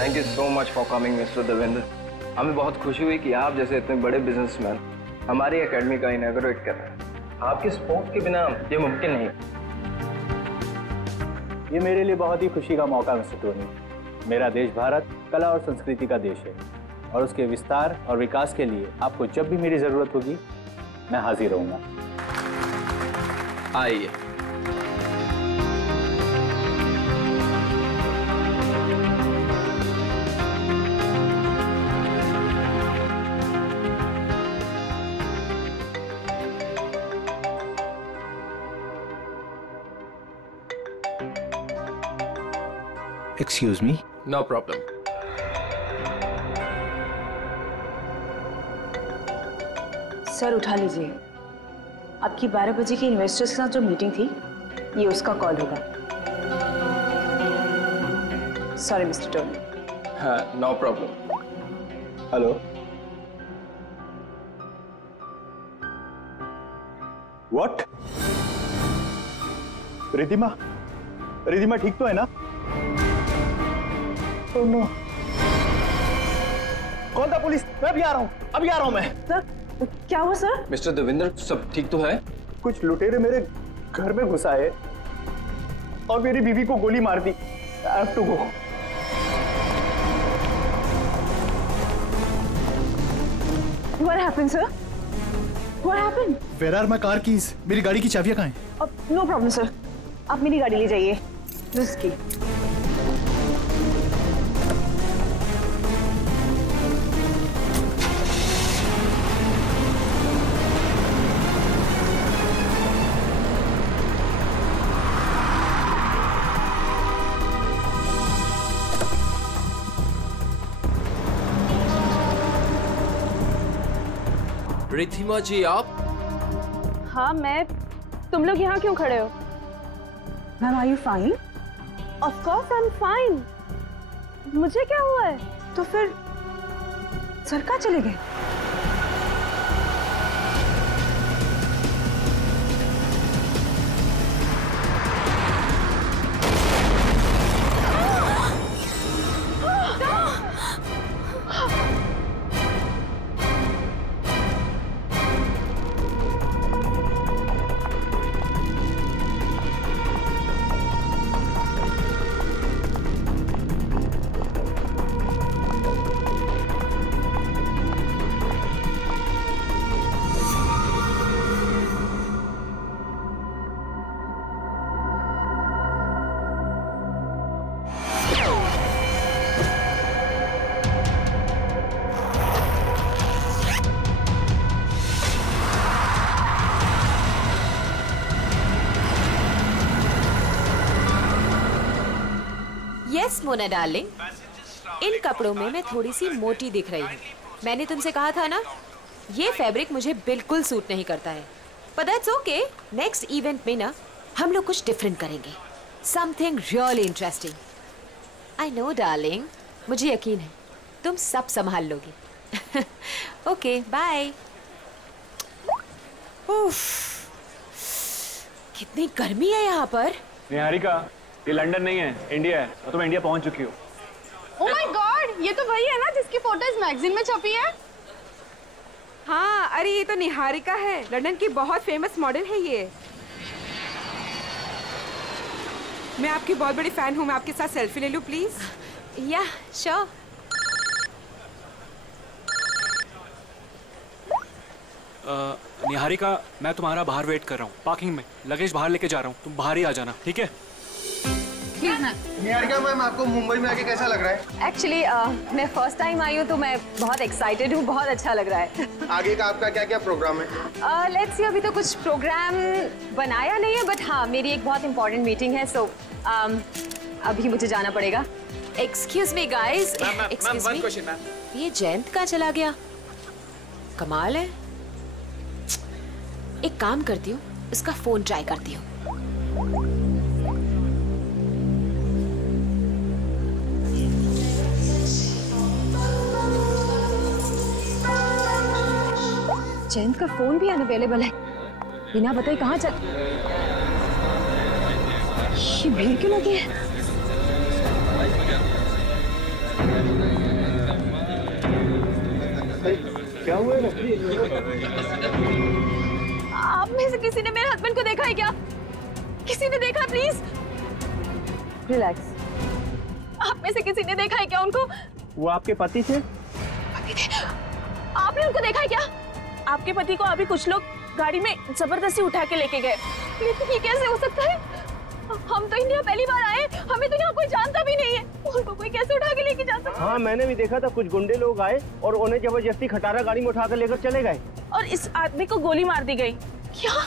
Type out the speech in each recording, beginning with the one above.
Thank you so much for coming mister Devendra. हमें बहुत खुशी हुई कि आप जैसे इतने बड़े बिजनेसमैन हमारी एकेडमी का इनॉग्रेट कर रहे हैं। आपके सपोर्ट के बिना ये मुमकिन नहीं। ये मेरे लिए बहुत ही खुशी का मौका मिस्टर टोनी। मेरा देश भारत कला और संस्कृति का देश है और उसके विस्तार और विकास के लिए आपको जब भी मेरी जरूरत होगी मैं हाजिर रहूंगा। आइए। Excuse me? No problem. Sir उठा लीजिए, आपकी 12 बजे की इन्वेस्टर्स के साथ जो मीटिंग थी ये उसका कॉल होगा। Sorry Mister Tony. हाँ, no problem. Hello, what? Ridhima, Ridhima ठीक तो है ना? Oh no. कौन था? पुलिस? मैं अभी आ रहा हूँ, अभी आ रहा हूँ मैं। सर क्या हुआ सर? मिस्टर देवेंद्र सब ठीक तो है? कुछ लुटेरे मेरे घर में घुस आए और मेरी बीवी को गोली मार दी। I have to go. What happened sir? What happened? Where are my car keys? मेरी गाड़ी की चाबियां कहाँ हैं? No problem sir. आप मेरी गाड़ी ले जाइए। This key. रिधिमा जी आप? हाँ मैं। तुम लोग यहाँ क्यों खड़े हो? Ma'am are you fine? Of course I am fine. मुझे क्या हुआ है? तो फिर सर कहाँ चले गए? यस मोना डार्लिंग, इन कपड़ों में मैं थोड़ी सी मोटी दिख रही हूँ। मैंने तुमसे कहा था ना, ये फैब्रिक मुझे बिल्कुल सूट नहीं करता है। पर दैट्स ओके, नेक्स्ट इवेंट में ना हम लोग कुछ डिफरेंट करेंगे, something really interesting. I know darling, मुझे यकीन है तुम सब संभाल लोगी। Okay bye. कितनी गर्मी है यहाँ पर। निहारिका, ये लंदन नहीं है, इंडिया है और तुम इंडिया पहुंच चुकी हो। ओह माय गॉड, ये तो वही है ना जिसकी फोटो इस मैगजीन में छपी है। हाँ, अरे ये तो निहारिका है, लंदन की बहुत फेमस मॉडल है ये। मैं आपकी बहुत बड़ी फैन हूँ, मैं आपके साथ सेल्फी ले लूँ प्लीज? या श्योर। निहारिका, मैं तुम्हारा बाहर वेट कर रहा हूँ, पार्किंग में लगेज बाहर लेके जा रहा हूँ, तुम बाहर ही आ जाना, ठीक है? निहारिका मैम, आपको मुंबई में आके कैसा लग रहा है? एक्चुअली मैं फर्स्ट टाइम आई हूँ तो मैं बहुत एक्साइटेड हूँ, बहुत अच्छा लग रहा है। आगे का आपका क्या क्या प्रोग्राम है? लेट्स सी, अभी तो कुछ प्रोग्राम बनाया नहीं है, बट हाँ मेरी एक बहुत इंपॉर्टेंट मीटिंग है, सो अभी मुझे जाना पड़ेगा। Excuse me guys, excuse me, ये जयंत कहाँ चला गया? कमाल है। एक काम करती हूँ, उसका फोन ट्राई करती हूँ। जयंत का फोन भी अनअवेलेबल है, बिना बताए कहाँ चल। ये भीड़ क्यों लगी है? क्या हुआ है? आप में से किसी ने मेरे हस्बैंड को देखा है क्या? किसी ने देखा? Please relax. आप में से किसी ने देखा है क्या उनको? वो आपके पति थे? पति थे? आपने उनको देखा है क्या? आपके पति को अभी कुछ लोग गाड़ी में जबरदस्ती उठा के लेके गए। लेकिन ये कैसे हो सकता है? हम तो इंडिया पहली बार आए, हमें तो यहाँ कोई जानता भी नहीं है। उनको कोई कैसे उठा के लेके जा सकता है? हाँ, मैंने भी देखा था, कुछ गुंडे लोग आए और उन्हें जबरदस्ती खटारा गाड़ी में उठा कर लेकर चले गए। और इस आदमी को गोली मार दी गई। क्या?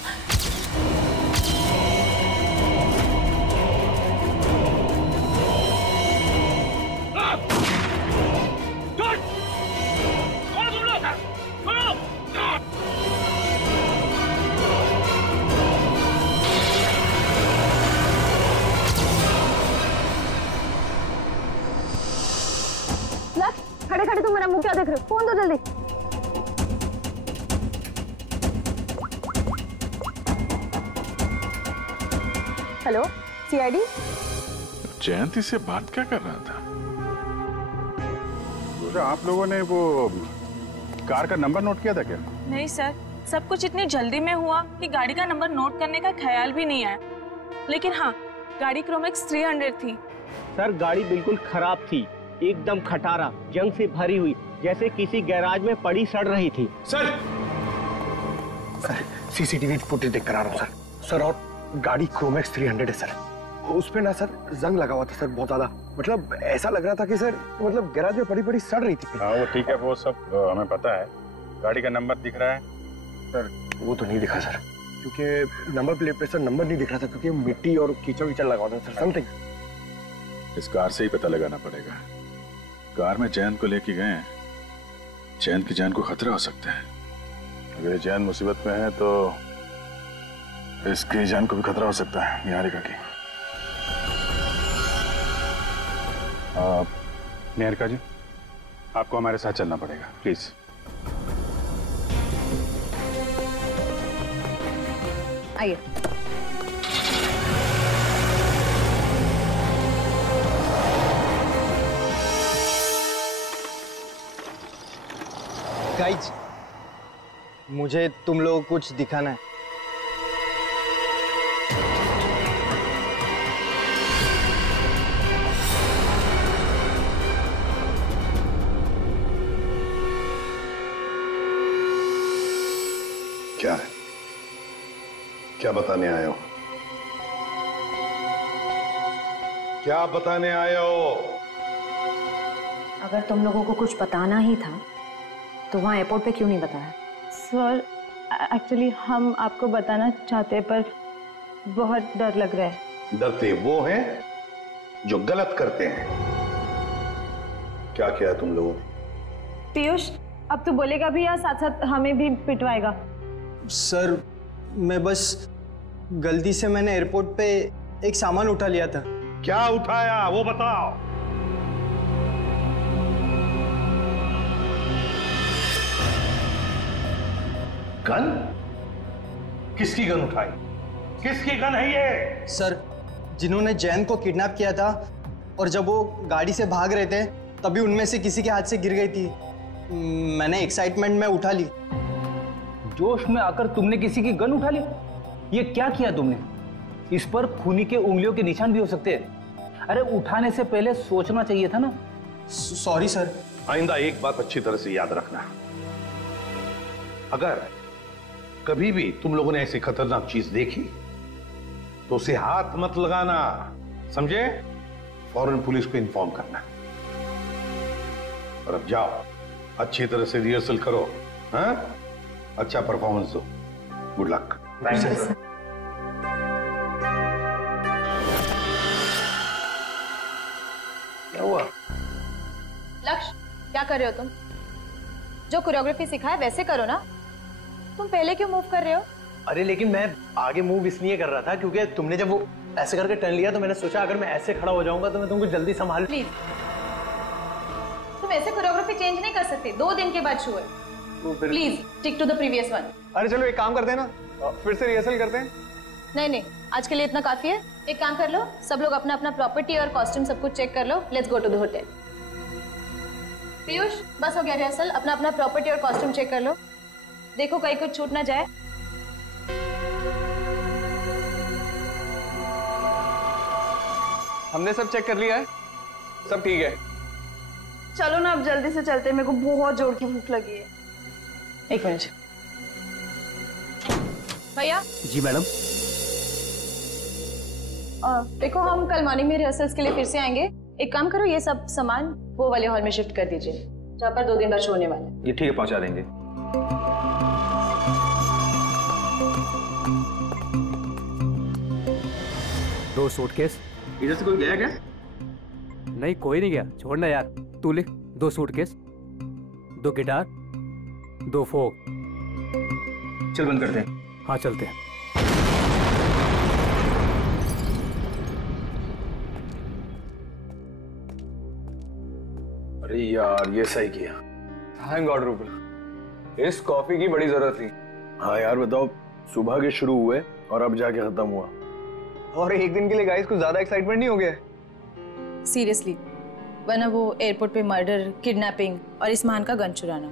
खड़े खड़े तुम मेरा मुंह क्या देख रहे हो? फोन दो जल्दी। Hello, CID. जयंती से बात क्या कर रहा था? आप लोगों ने वो कार का नंबर नोट किया था क्या? नहीं सर, सब कुछ इतनी जल्दी में हुआ कि गाड़ी का नंबर नोट करने का ख्याल भी नहीं आया। लेकिन हाँ, गाड़ी क्रोमैक्स 300 थी। सर, गाड़ी बिल्कुल खराब थी, एकदम खटारा, जंग से भरी हुई, जैसे किसी गैराज में पड़ी सड़ रही थी। सर सीसीटीवी फुटेज देख कर आ रहा हूँ सर। और गाड़ी क्रोमैक्स 300 है सर। उस पे ना सर जंग लगा हुआ था सर, बहुत ज्यादा। मतलब ऐसा लग रहा था कि सर मतलब गैराज में पड़ी सड़ रही थी। हाँ वो ठीक है, वो सब हमें पता है। गाड़ी का नंबर दिख रहा है? सर वो तो नहीं दिखा सर, क्योंकि नंबर प्लेट पे सर नंबर नहीं दिख रहा था, क्योंकि मिट्टी और कीचड़ लगा हुआ था सर। समथिंग इस कार से ही पता लगाना पड़ेगा। कार में जैन को लेके गए, जैन की जान को खतरा हो सकता है। अगर जैन मुसीबत में है तो इसकी जान को भी खतरा हो सकता है, निहारिका की। निहारिका जी, आपको हमारे साथ चलना पड़ेगा, प्लीज। आइए। गाइज, मुझे तुम लोगों को कुछ दिखाना है। क्या है? क्या बताने आए हो? क्या बताने आए हो? अगर तुम लोगों को कुछ बताना ही था तो वहाँ एयरपोर्ट पे क्यों नहीं बताया? सर एक्चुअली हम आपको बताना चाहते हैं, पर बहुत डर लग रहा है। डरते वो हैं जो गलत करते हैं। क्या किया है तुम लोगों ने? पीयूष, अब तो बोलेगा भी या साथ साथ हमें भी पिटवाएगा? सर, मैं बस गलती से मैंने एयरपोर्ट पे एक सामान उठा लिया था। क्या उठाया वो बताओ। गन? किसकी गन उठाई? किसकी गन है ये? सर, जिन्होंने जैन को किडनैप किया था और जब वो गाड़ी से भाग रहे थे तभी उनमें से किसी के हाथ से गिर गई थी। मैंने एक्साइटमेंट में उठा ली। जोश में आकर तुमने किसी की गन उठा ली? ये क्या किया तुमने? इस पर खूनी के उंगलियों के निशान भी हो सकते हैं। अरे उठाने से पहले सोचना चाहिए था ना। Sorry sir. आइंदा एक बात अच्छी तरह से याद रखना, अगर कभी भी तुम लोगों ने ऐसी खतरनाक चीज देखी तो उसे हाथ मत लगाना, समझे? फौरन पुलिस को इन्फॉर्म करना। और अब जाओ, अच्छी तरह से रिहर्सल करो, हाँ? अच्छा परफॉर्मेंस दो। Good luck. Thank you sir. क्या हुआ? लक्ष्य, क्या कर रहे हो तुम? जो कोरियोग्राफी सिखाया वैसे करो ना। तुम पहले क्यों मूव कर रहे हो? अरे लेकिन मैं आगे मूव इसलिए कर रहा था क्योंकि तुमने जब वो ऐसे करके टर्न लिया तो मैंने सोचा अगर मैं ऐसे खड़ा हो जाऊंगा तो मैं तुमको जल्दी संभाल। प्लीज, तुम ऐसे कोरियोग्राफी चेंज नहीं कर सकते। 2 दिन के बाद शो है। Please stick to the previous one. अरे चलो एक काम करते हैं ना, फिर से रिहर्सल करते हैं। नहीं, आज के लिए इतना काफी है। एक काम कर लो, सब लोग अपना अपना प्रॉपर्टी और कॉस्ट्यूम सब कुछ चेक कर लो। Let's go to the hotel. Piyush, बस हो गया रिहर्सल। अपना अपना प्रॉपर्टी और कॉस्ट्यूम चेक कर लो। देखो कहीं कुछ छूट ना जाए। हमने सब चेक कर लिया है, सब ठीक है। चलो ना अब जल्दी से चलते, मेरे को बहुत जोर की भूख लगी है। एक मिनट भैया। जी मैडम। देखो हम कल मॉर्निंग में रिहर्सल्स के लिए फिर से आएंगे। एक काम करो, ये सब सामान वो वाले हॉल में शिफ्ट कर दीजिए जहाँ पर 2 दिन बाद शो होने वाला है। ये ठीक है, पहुंचा देंगे। दो सूटकेस। इधर से कोई गया क्या? नहीं, कोई नहीं गया, छोड़ना यार। तू लिख, 2 सूटकेस, 2 गिटार, 2 फोक। चल बंद करते हैं। हाँ चलते हैं। अरे यार ये सही किया। थैंक गॉड रूपल, इस कॉफी की बड़ी जरूरत थी। हाँ यार बताओ, सुबह के शुरू हुए और अब जाके खत्म हुआ। और एक दिन के लिए गाइस कुछ ज्यादा एक्साइटमेंट नहीं हो गया? सीरियसली, वरना वो एयरपोर्ट पे मर्डर, किडनैपिंग और इस मान का गन चुराना,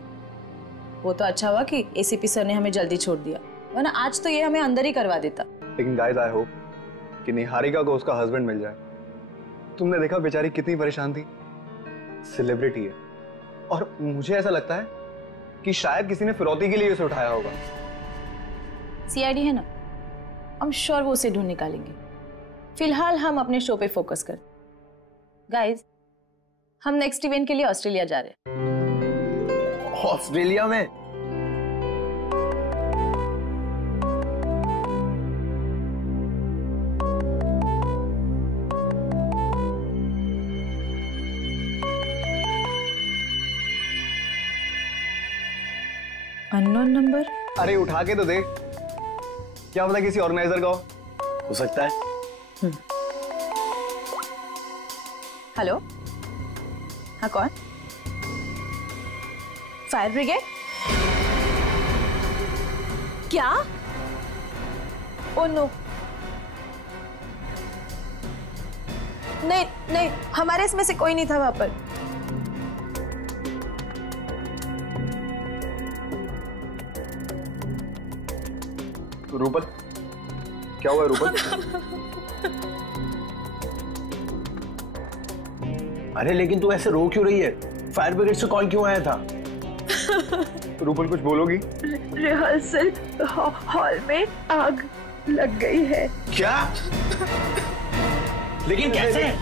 वो तो अच्छा हुआ कि एसीपी सर ने हमें जल्दी छोड़ दिया, वरना आज तो ये हमें अंदर ही करवा देता। लेकिन गाइस आई होप कि निहारिका को उसका हस्बैंड मिल जाए। तुमने देखा बेचारी कितनी परेशान थी। सेलिब्रिटी है और मुझे ऐसा लगता है कि शायद किसी ने फिरौती के लिए उसे उठाया होगा। सीआईडी है ना, हम श्योर वो उसे ढूंढ निकालेंगे। फिलहाल हम अपने शो पे फोकस कर। गाइस, हम नेक्स्ट इवेंट के लिए ऑस्ट्रेलिया जा रहे हैं। ऑस्ट्रेलिया में? Unknown number. अरे उठा के तो दे, क्या पता किसी ऑर्गेनाइजर का हो सकता है। हेलो, हाँ कौन? Fire brigade? क्या? ओह नो, नहीं नहीं, हमारे इसमें से कोई नहीं था वहां पर। रूपल, क्या हुआ रूपल? अरे लेकिन तू ऐसे रो क्यों रही है? फायर ब्रिगेड से कॉल क्यों आया था? रूपल कुछ बोलोगी? रिहर्सल हॉल में आग लग गई है। क्या? लेकिन कैसे?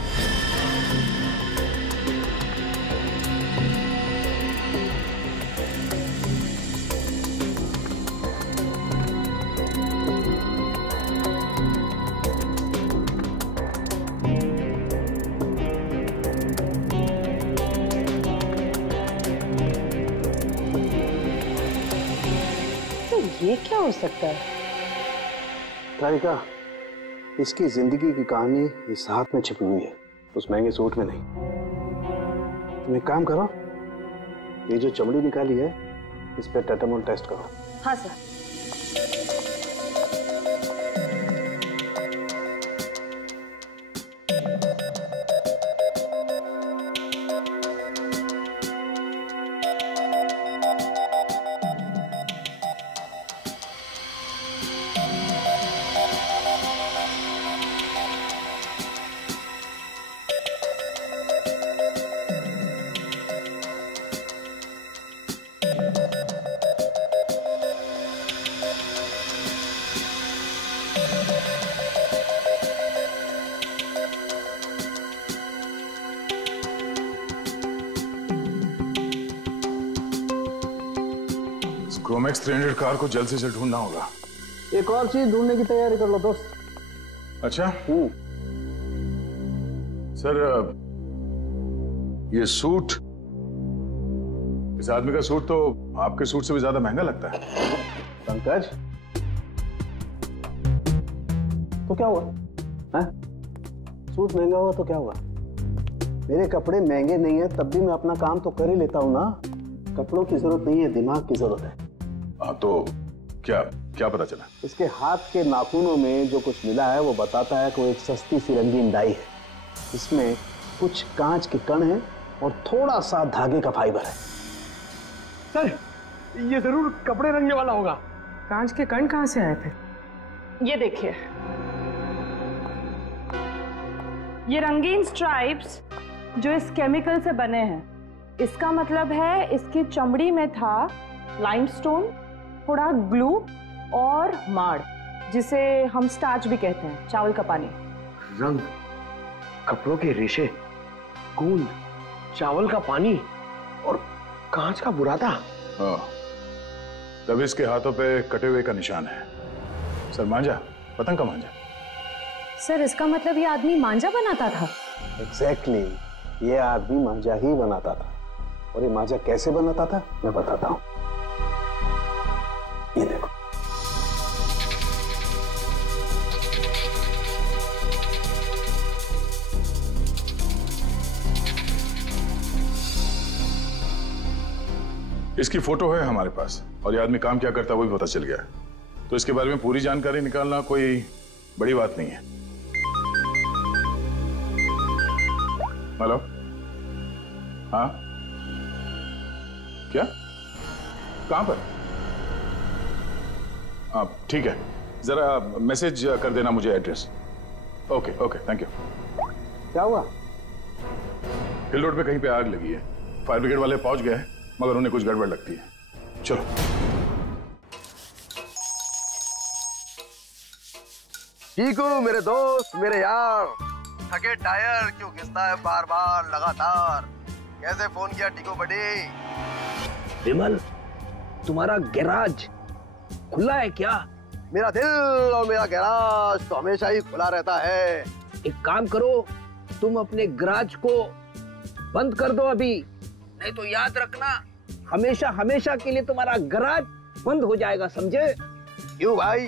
ये क्या हो सकता है? तारिका, इसकी जिंदगी की कहानी इस हाथ में छिपी हुई है, उस महंगे सूट में नहीं। तुम एक काम करो, ये जो चमड़ी निकाली है इस पे टेटामोन टेस्ट करो। हाँ सर। क्रोमैक्स 300 कार को जल्द से ढूंढना होगा। एक और चीज ढूंढने की तैयारी कर लो दोस्त। अच्छा सर, ये सूट, इस आदमी का सूट तो आपके सूट से भी ज्यादा महंगा लगता है। पंकज, तो क्या हुआ? हाँ? सूट महंगा हुआ तो क्या हुआ? मेरे कपड़े महंगे नहीं है तब भी मैं अपना काम तो कर ही लेता हूँ ना। कपड़ों की जरूरत नहीं है, दिमाग की जरूरत है। हाँ तो क्या क्या पता चला? इसके हाथ के नाखूनों में जो कुछ मिला है वो बताता है कि वो एक सस्ती सी रंगीन डाई है। इसमें कुछ कांच के कण हैं और थोड़ा सा धागे का फाइबर है। सर ये जरूर कपड़े रंगने वाला होगा। कांच के कण कहां से आए थे? ये देखिए, ये रंगीन स्ट्राइप्स जो इस केमिकल से बने हैं, इसका मतलब है इसकी चमड़ी में था लाइमस्टोन, थोड़ा ग्लू और माड़, जिसे हम स्टार्च भी कहते हैं, चावल का पानी। रंग, कपड़ों के रेशे, गूंद, चावल का पानी और कांच का बुरादा। हाँ, तब इसके हाथों पे कटे हुए का निशान है। सर मांझा, पतंग का मांझा। सर इसका मतलब ये आदमी मांझा बनाता था? एग्जैक्टली, ये आदमी मांझा ही बनाता था। और ये मांझा कैसे बनाता था मैं बताता हूं। ये देखो, इसकी फोटो है हमारे पास और ये आदमी काम क्या करता है वो भी पता चल गया है। तो इसके बारे में पूरी जानकारी निकालना कोई बड़ी बात नहीं है। हेलो, हाँ, क्या, कहां पर? आप ठीक है, जरा मैसेज कर देना मुझे address. Okay okay, thank you. क्या हुआ? हिल रोड पे कहीं पे आग लगी है। फायर ब्रिगेड वाले पहुंच गए मगर उन्हें कुछ गड़बड़ लगती है। चलो। ठीक हूँ मेरे दोस्त, मेरे यार। थके टायर क्यों घिसता है बार बार लगातार? कैसे फोन किया टीको बड़ी? विमल, तुम्हारा गैराज खुला है क्या? मेरा दिल और मेरा गैराज तो हमेशा ही खुला रहता है। एक काम करो, तुम अपने गैराज को बंद कर दो अभी, नहीं तो याद रखना हमेशा हमेशा के लिए तुम्हारा गैराज बंद हो जाएगा, समझे? क्यों भाई,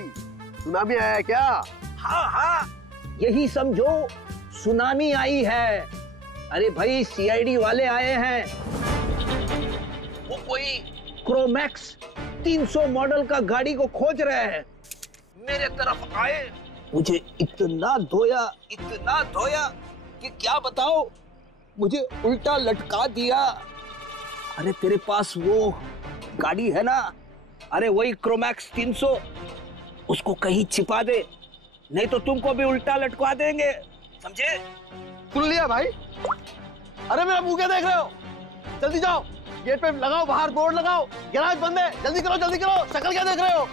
सुनामी आया है क्या? हाँ हाँ, यही समझो सुनामी आई है। अरे भाई, सीआईडी वाले आए हैं। वो कोई क्रोमैक्स 300 मॉडल का गाड़ी को खोज रहे हैं। मेरे तरफ आए, मुझे इतना धोया कि क्या बताओ, मुझे उल्टा लटका दिया। अरे तेरे पास वो गाड़ी है ना, अरे वही क्रोमैक्स 300, उसको कहीं छिपा दे, नहीं तो तुमको भी उल्टा लटका देंगे, समझे? सुन लिया भाई? अरे मेरा मुंह क्या देख रहे हो? जल्दी जाओ, गेट पे लगाओ, बाहर बोर्ड लगाओ, गैराज बंद है, जल्दी करो जल्दी करो। शक्ल क्या देख रहे हो?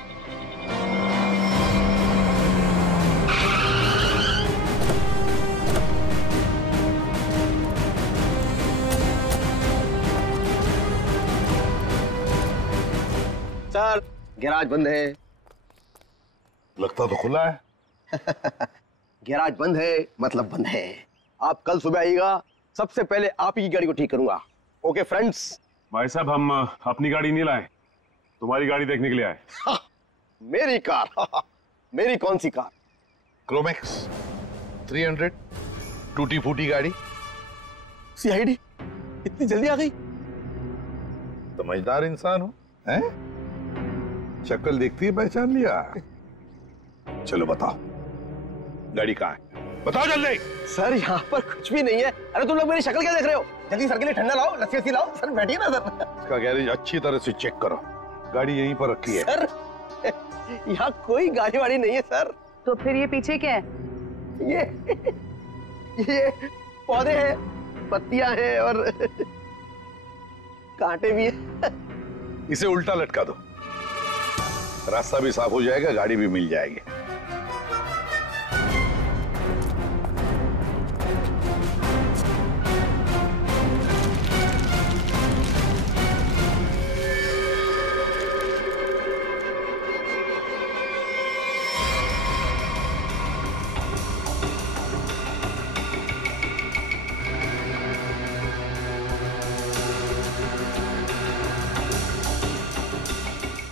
सर गैराज बंद है। लगता तो खुला है। गैराज बंद है मतलब बंद है। आप कल सुबह आइएगा, सबसे पहले आप ही की गाड़ी को ठीक करूंगा। Okay friends? भाई साहब, हम अपनी गाड़ी नहीं लाए, तुम्हारी गाड़ी देखने के लिए आए। मेरी कार? मेरी कौन सी कार? क्रोमैक्स 300 टूटी फूटी गाड़ी। सीआईडी इतनी जल्दी आ गई? समझदार इंसान हो, हैं? शक्ल देखती है पहचान लिया। चलो बताओ, गाड़ी कहाँ है? बताओ जल्दी। सर यहाँ पर कुछ भी नहीं है। अरे तुम लोग मेरी शक्ल क्या देख रहे हो? जल्दी सर के लिए ठंडा लाओ, लस्सी लाओ। सर बैठिए ना सर। इसका गैरेज अच्छी तरह से चेक करो, गाड़ी यहीं पर रखी है। सर यहाँ कोई गाड़ी वाड़ी नहीं है सर। तो फिर ये पीछे क्या है? ये पौधे हैं, पत्तियां हैं और कांटे भी हैं। इसे उल्टा लटका दो, रास्ता भी साफ हो जाएगा, गाड़ी भी मिल जाएगी।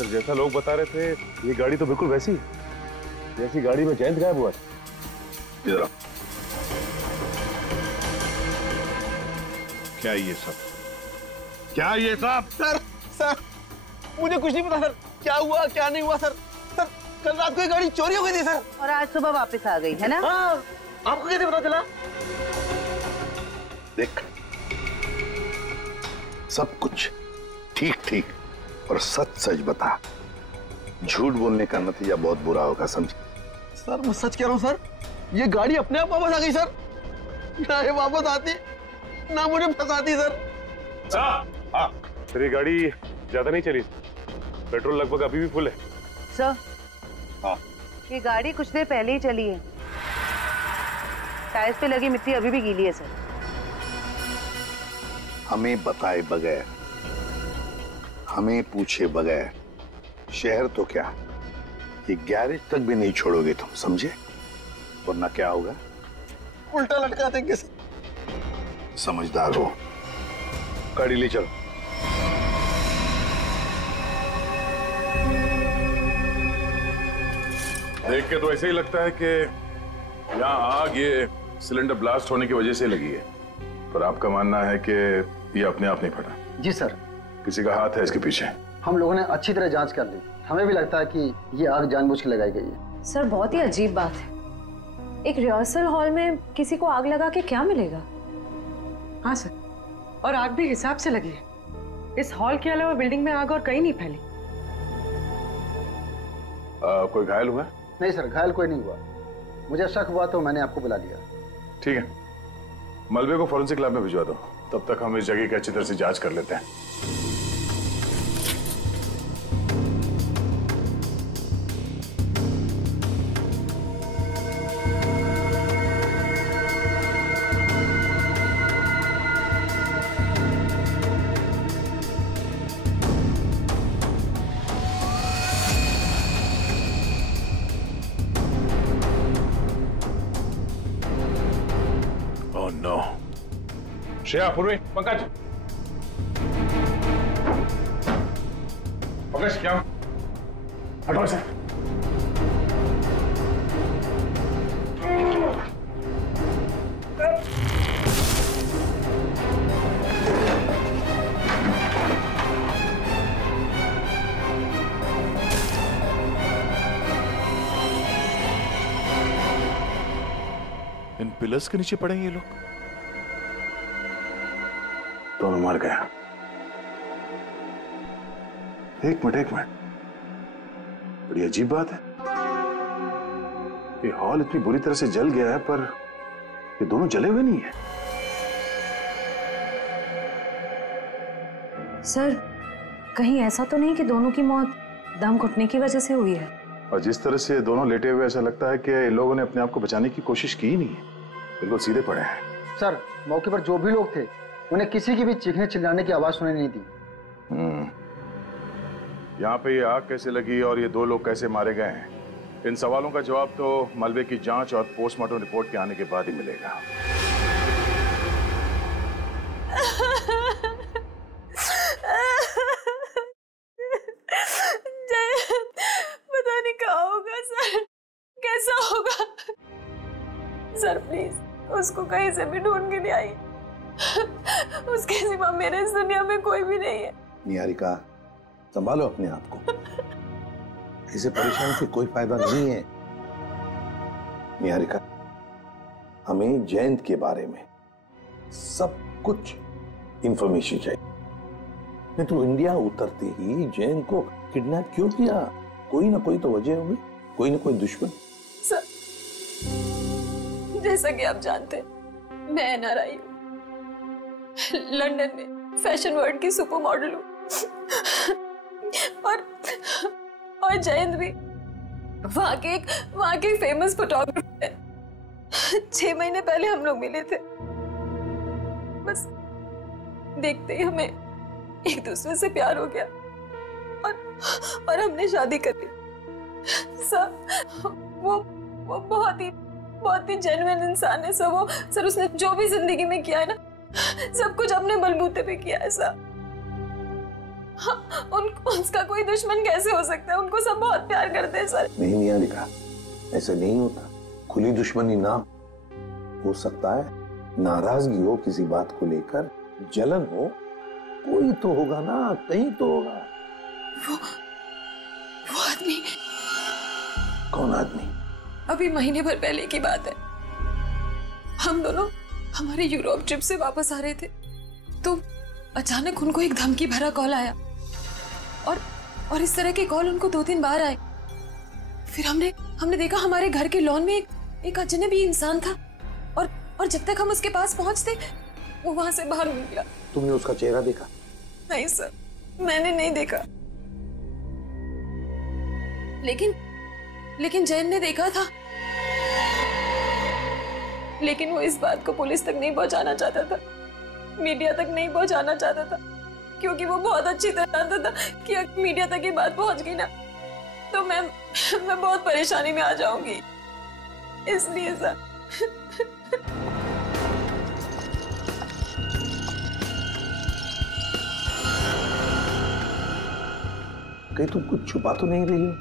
जैसा लोग बता रहे थे, ये गाड़ी तो बिल्कुल वैसी जैसी गाड़ी में जयंत गायब हुआ। इधर आओ। क्या ये सब? क्या ये सब? सर मुझे कुछ नहीं पता सर, क्या हुआ क्या नहीं हुआ सर। सर कल रात को ये गाड़ी चोरी हो गई थी सर, और आज सुबह वापस आ गई है ना? हाँ, आपको कैसे पता चला? देख, सब कुछ ठीक ठीक और सच सच बता। झूठ बोलने का नतीजा बहुत बुरा होगा, समझे? सर मैं सच कह रहा हूँ सर, ये गाड़ी अपने आप वापस आ गई सर। ना ये वापस आती ना मुझे फंसाती सर। हाँ, तेरी गाड़ी ज्यादा नहीं चली, पेट्रोल लगभग अभी भी फुल है। सर हाँ, ये गाड़ी कुछ देर पहले ही चली है, टायर्स पे लगी मिट्टी अभी भी गीली है सर। हमें बताए बगैर, हमें पूछे बगैर शहर तो क्या, ये गैरेज तक भी नहीं छोड़ोगे तुम, समझे? वरना क्या होगा? उल्टा लटका देंगे सर। समझदार हो, गाड़ी ले चलो। देख के तो ऐसे ही लगता है कि यहाँ आग ये सिलेंडर ब्लास्ट होने की वजह से लगी है, पर आपका मानना है कि ये अपने आप नहीं फटा? जी सर, किसी का हाथ है इसके पीछे? हम लोगों ने अच्छी तरह जांच कर ली, हमें भी लगता है कि ये आग जानबूझ के लगाई गई है। सर बहुत ही अजीब बात है, एक रिहर्सल हॉल में किसी को आग लगा के क्या मिलेगा? हाँ सर, और आग भी हिसाब से लगी है। इस हॉल के अलावा बिल्डिंग में आग और कहीं नहीं फैली। कोई घायल हुआ? नहीं सर, घायल कोई नहीं हुआ। मुझे शक हुआ तो मैंने आपको बुला लिया। ठीक है, मलबे को फॉरेंसिक लैब में भिजवा दो, तब तक हम इस जगह की अच्छी तरह से जांच कर लेते हैं। श्रेया, पूर्वी, पंकज, पंकज क्या हटो से। इन पिलर्स के नीचे पड़े ये लोग, दोनों मर गया। एक मिनट, बड़ी अजीब बात है, ये हॉल इतनी बुरी तरह से जल गया है पर ये दोनों जले हुए नहीं है। सर कहीं ऐसा तो नहीं कि दोनों की मौत दम घुटने की वजह से हुई है? और जिस तरह से दोनों लेटे हुए ऐसा लगता है कि इन लोगों ने अपने आप को बचाने की कोशिश की ही नहीं है, बिल्कुल सीधे पड़े हैं। सर मौके पर जो भी लोग थे उन्हें किसी की भी चीखने चिल्लाने की आवाज सुनाई नहीं दी। यहाँ पे ये आग कैसे लगी और ये दो लोग कैसे मारे गए हैं, इन सवालों का जवाब तो मलबे की जांच और पोस्टमार्टम रिपोर्ट के आने के बाद ही मिलेगा। पता नहीं क्या होगा सर, कैसा होगा? सर प्लीज उसको कहीं से भी ढूंढ के ले आई, उसके सिवा मेरे इस दुनिया में कोई भी नहीं है। निहारिका, संभालो अपने आप को, ऐसे परेशान से कोई फायदा नहीं है। निहारिका, हमें जयंत के बारे में सब कुछ इंफॉर्मेशन चाहिए। नहीं तो इंडिया उतरते ही जयंत को किडनैप क्यों किया? कोई ना कोई तो वजह होगी, कोई ना कोई दुश्मन। सर जैसा कि आप जानते हैं, मैं एनआरआई हूँ, लंदन में फैशन वर्ल्ड की सुपर मॉडल हूँ, और जयंत भी वहाँ के फेमस फोटोग्राफर है। 6 महीने पहले हम लोग मिले थे, बस देखते ही हमें एक दूसरे से प्यार हो गया और हमने शादी कर ली। सर वो बहुत ही जेन्युइन इंसान है सर। सर उसने जो भी जिंदगी में किया है ना, सब कुछ अपने बलबूते पे किया है सर। उसका कोई दुश्मन कैसे हो सकता है? उनको सब बहुत प्यार करते हैं सर। नहीं निहारिका, ऐसे नहीं होता। खुली दुश्मनी ना हो सकता है, नाराजगी हो किसी बात को लेकर, जलन हो, कोई तो होगा ना, कहीं तो होगा। वो आदमी? कौन आदमी? अभी महीने भर पहले की बात है, हम दोनों हमारे यूरोप ट्रिप से वापस आ रहे थे, तो अचानक उनको एक धमकी भरा कॉल आया और इस तरह के कॉल उनको 2-3 बार आए। फिर हमने देखा हमारे घर के लॉन में एक अजनबी इंसान था और जब तक हम उसके पास पहुंचते वो वहां से बाहर निकला। तुमने उसका चेहरा देखा? नहीं सर, मैंने नहीं देखा, लेकिन जैन ने देखा था। लेकिन वो इस बात को पुलिस तक नहीं पहुंचाना चाहता था, मीडिया तक नहीं पहुंचाना चाहता था, क्योंकि वो बहुत अच्छी तरह जानता था कि अगर मीडिया तक ये बात पहुंच गई ना तो मैं बहुत परेशानी में आ जाऊंगी, इसलिए सर। कहीं तुम कुछ छुपा तो नहीं रही हो?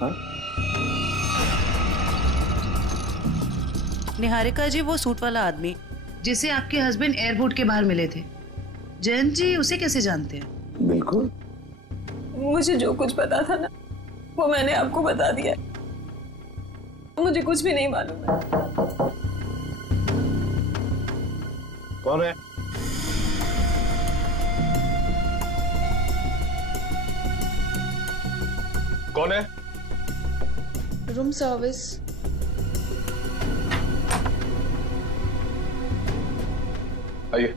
हाँ? निहारिका जी, वो सूट वाला आदमी जिसे आपके हस्बैंड एयरपोर्ट के बाहर मिले थे, जयंत जी उसे कैसे जानते हैं? बिल्कुल। मुझे जो कुछ पता था ना वो मैंने आपको बता दिया। मुझे कुछ भी नहीं मालूम है। कौन है? कौन है? Room service. आइए।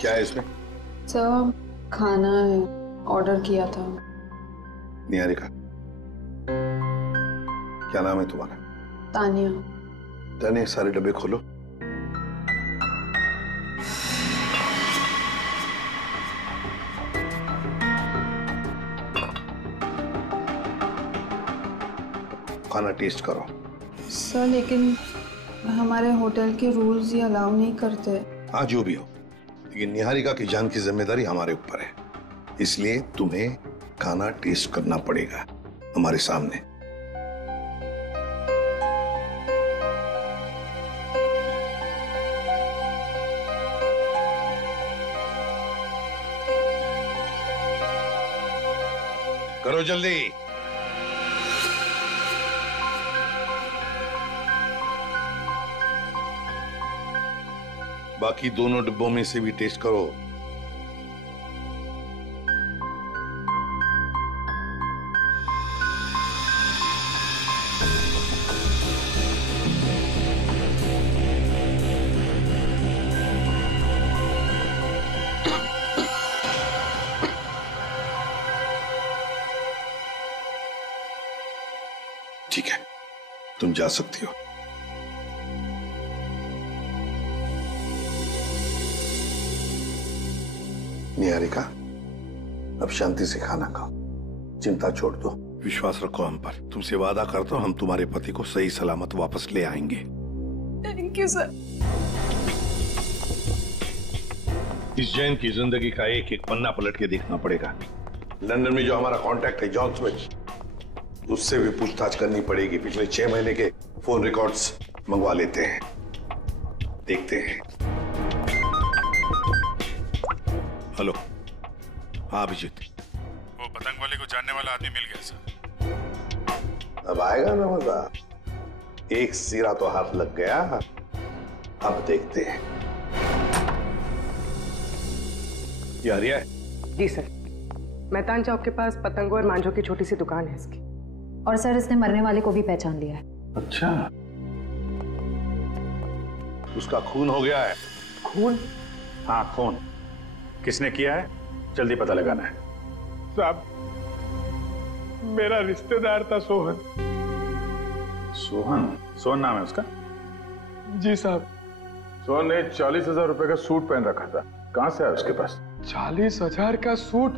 क्या है इसमें? सर खाना है, ऑर्डर किया था। निहारिका, क्या नाम है तुम्हारा? तानिया। तानिया, सारे डब्बे खोलो। खाना टेस्ट करो। सर लेकिन हमारे होटल के रूल्स ये अलाउ नहीं करते। हाँ, जो भी हो, लेकिन निहारिका की जान की जिम्मेदारी हमारे ऊपर है, इसलिए तुम्हें खाना टेस्ट करना पड़ेगा हमारे सामने। करो जल्दी। बाकी दोनों डिब्बों में से भी टेस्ट करो। ठीक है, तुम जा सकती हो। निहारिका, अब शांति से खाना खाओ, चिंता छोड़ दो, विश्वास रखो हम पर। तुमसे वादा करता हूं हम तुम्हारे पति को सही सलामत वापस ले आएंगे। Thank you sir. इस जैन की जिंदगी का एक एक पन्ना पलट के देखना पड़ेगा। लंदन में जो हमारा कांटेक्ट है जॉन स्मिथ, उससे भी पूछताछ करनी पड़ेगी। पिछले 6 महीने के फोन रिकॉर्ड्स मंगवा लेते हैं, देखते हैं। हेलो। हाँ अभिजीत, वो पतंग वाले को जानने वाला आदमी मिल गया सर। अब आएगा ना मजा। एक सिरा तो हाथ लग गया, अब देखते हैं। ये आर्या है? जी सर, मैदान चौक के पास पतंगों और मांझों की छोटी सी दुकान है इसकी। और सर इसने मरने वाले को भी पहचान लिया है। अच्छा, उसका खून हो गया है। खून? हाँ खून। किसने किया है जल्दी पता लगाना है। साहब, मेरा रिश्तेदार था सोहन। सोहन? सोहन नाम है उसका? जी साहब। सोहन ने 40,000 रुपए का सूट पहन रखा था, कहां से आया उसके पास? 40,000 का सूट?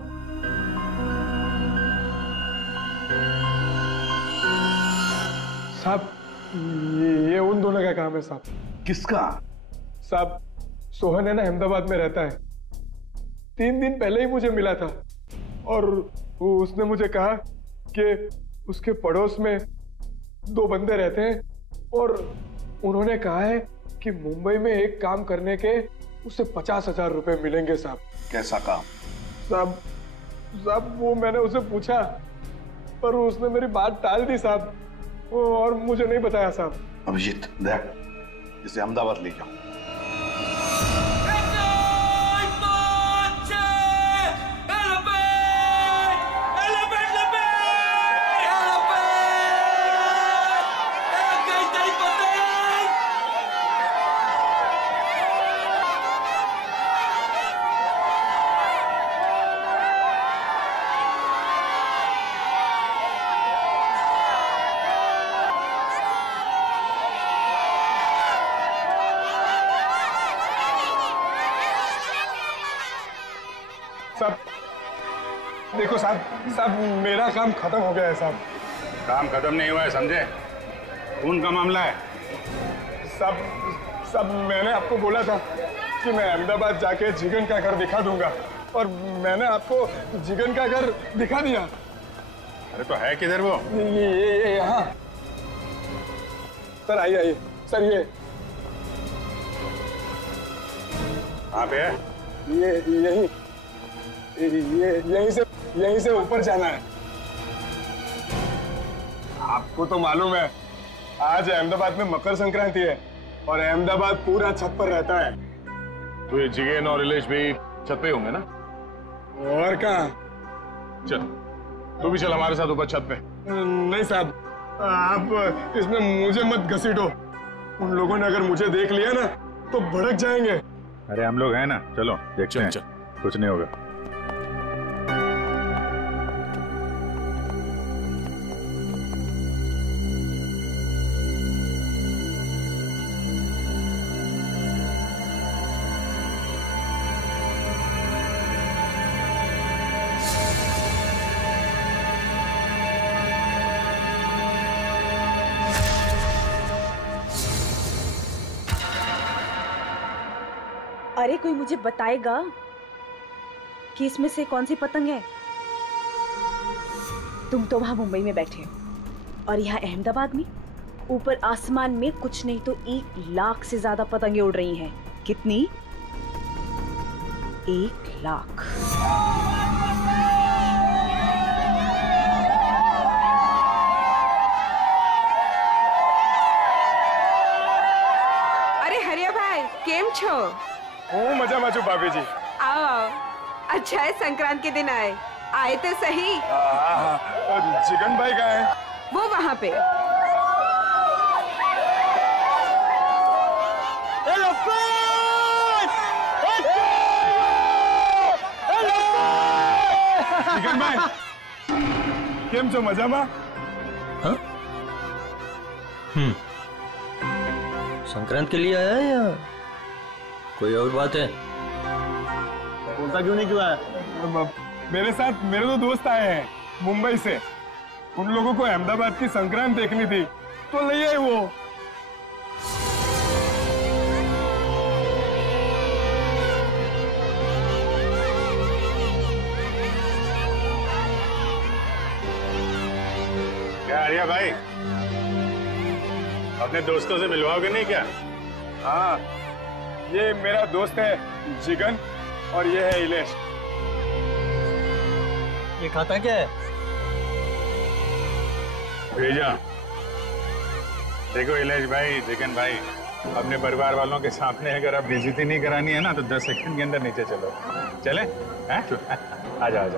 साहब, ये उन दोनों का काम है साहब। किसका? साहब, सोहन है ना अहमदाबाद में रहता है। 3 दिन पहले ही मुझे मिला था और उसने मुझे कहा कि उसके पड़ोस में 2 बंदे रहते हैं और उन्होंने कहा है कि मुंबई में एक काम करने के उसे 50,000 रुपए मिलेंगे साहब। कैसा काम? साहब वो मैंने उसे पूछा पर उसने मेरी बात टाल दी साहब, और मुझे नहीं बताया साहब। अभिजीत, देख, इसे अहमदाबाद ले जाओ। साहब देखो साहब मेरा काम खत्म हो गया है साहब। काम खत्म नहीं हुआ है समझे, खून का मामला है। साहब मैंने आपको बोला था कि मैं अहमदाबाद जाके जिगन का घर दिखा दूंगा, और मैंने आपको जिगन का घर दिखा दिया। अरे तो है किधर वो? ये यहाँ। सर आइए सर, ये कहाँ पे है? ये यहीं से ऊपर जाना है। आपको तो मालूम है आज अहमदाबाद में मकर संक्रांति है और अहमदाबाद पूरा छत पर रहता है। तो ये जिगेन और इलेश भी छत पे होंगे ना? और कहाँ? चल तू भी चल हमारे साथ ऊपर छत पे। नहीं साहब, आप इसमें मुझे मत घसीटो। उन लोगों ने अगर मुझे देख लिया ना तो भड़क जाएंगे। अरे हम लोग हैं ना, चलो देखते हैं। कुछ नहीं होगा। अरे कोई मुझे बताएगा कि इसमें से कौन सी पतंग है? तुम तो वहां मुंबई में बैठे हो और यहाँ अहमदाबाद में ऊपर आसमान में कुछ नहीं तो 1 लाख से ज्यादा पतंगे उड़ रही हैं। कितनी? 1 लाख। अरे हरिया भाई केम छो? मजा माचू भाभी जी। आओ, अच्छा है संक्रांत के दिन आए तो सही। जिगन भाई कहाँ है? वो वहाँ पे। जिगन भाई केम छो, मजामा? संक्रांत के लिए आया है या कोई और बात है? बोलता क्यों नहीं क्यों आया? मेरे साथ मेरे 2 दोस्त आए हैं मुंबई से। उन लोगों को अहमदाबाद की संक्रांत देखनी थी तो ले आए वो। क्या आर्या भाई, अपने दोस्तों से मिलवाओगे नहीं क्या? हाँ, ये मेरा दोस्त है जिगन और ये है इलेश। ये खाता क्या है? भेजा। देखो इलेश भाई, जिगन भाई, अपने परिवार वालों के सामने अगर आप बेइज्जती नहीं करानी है ना तो 10 सेकंड के अंदर नीचे चलो। चले? आ जाओ।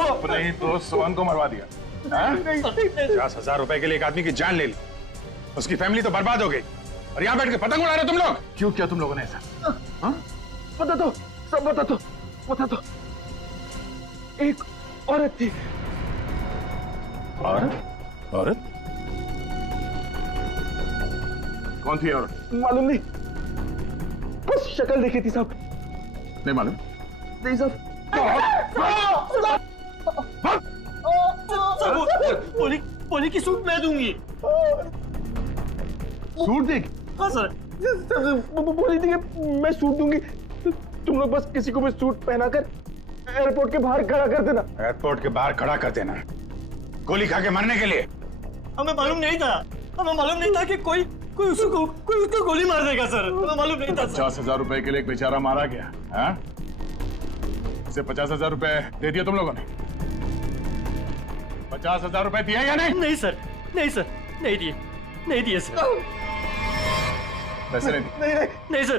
अपने ही दोस्त सोहन को मरवा दिया। 50,000 रुपए के लिए एक आदमी की जान ले ली, उसकी फैमिली तो बर्बाद हो गई और यहाँ बैठ के पतंग उड़ा रहे हो तुम लोग। क्यों किया तुम लोगों ने ऐसा? बता दो, सब बता दो। एक औरत थी। औरत? कौन थी औरत? मालूम नहीं, बस शक्ल देखी थी साहब। नहीं मालूम? नहीं साहब। पोली की सूट मैं दूंगी। सूट देगी? हाँ सर। बोली थी कि मैं सूट दूंगी, तुम लोग बस किसी को भी सूट पहनाकर एयरपोर्ट के बाहर खड़ा कर देना। एयरपोर्ट के बाहर खड़ा कर देना गोली खा के मरने के लिए? हमें मालूम नहीं था कि कोई उसको गोली मार देगा सर। हमें मालूम नहीं था। 50,000 रुपए के लिए एक बेचारा मारा गया। हाँ? इसे 50,000 रुपए दे दिए तुम लोगों ने? 50,000 रुपए दिए या नहीं? नहीं सर, नहीं दिए सर। पैसे नहीं सर।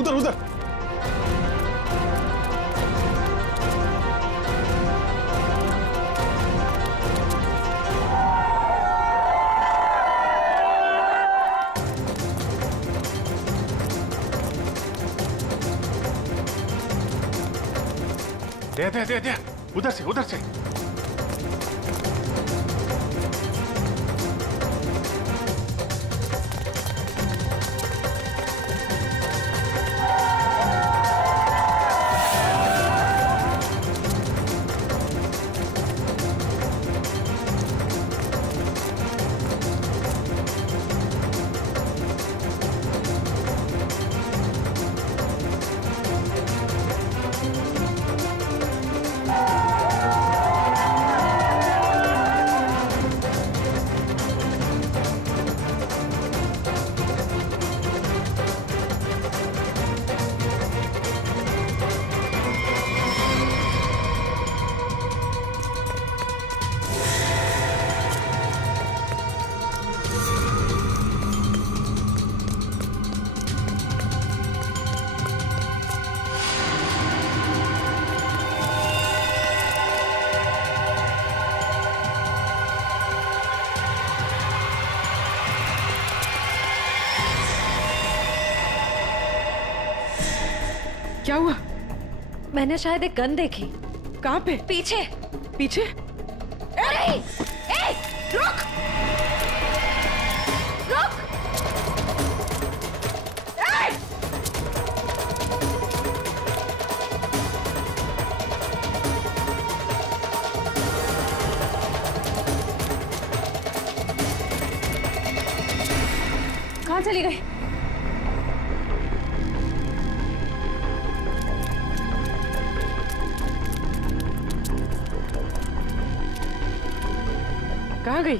उधर उधर। दे उधर से उधर से। क्या हुआ? मैंने शायद एक गन देखी। कहाँ पे? पीछे। पीछे? अरे! ए! रुक! रुक! ए! कहाँ चली गई? कहाँ गई?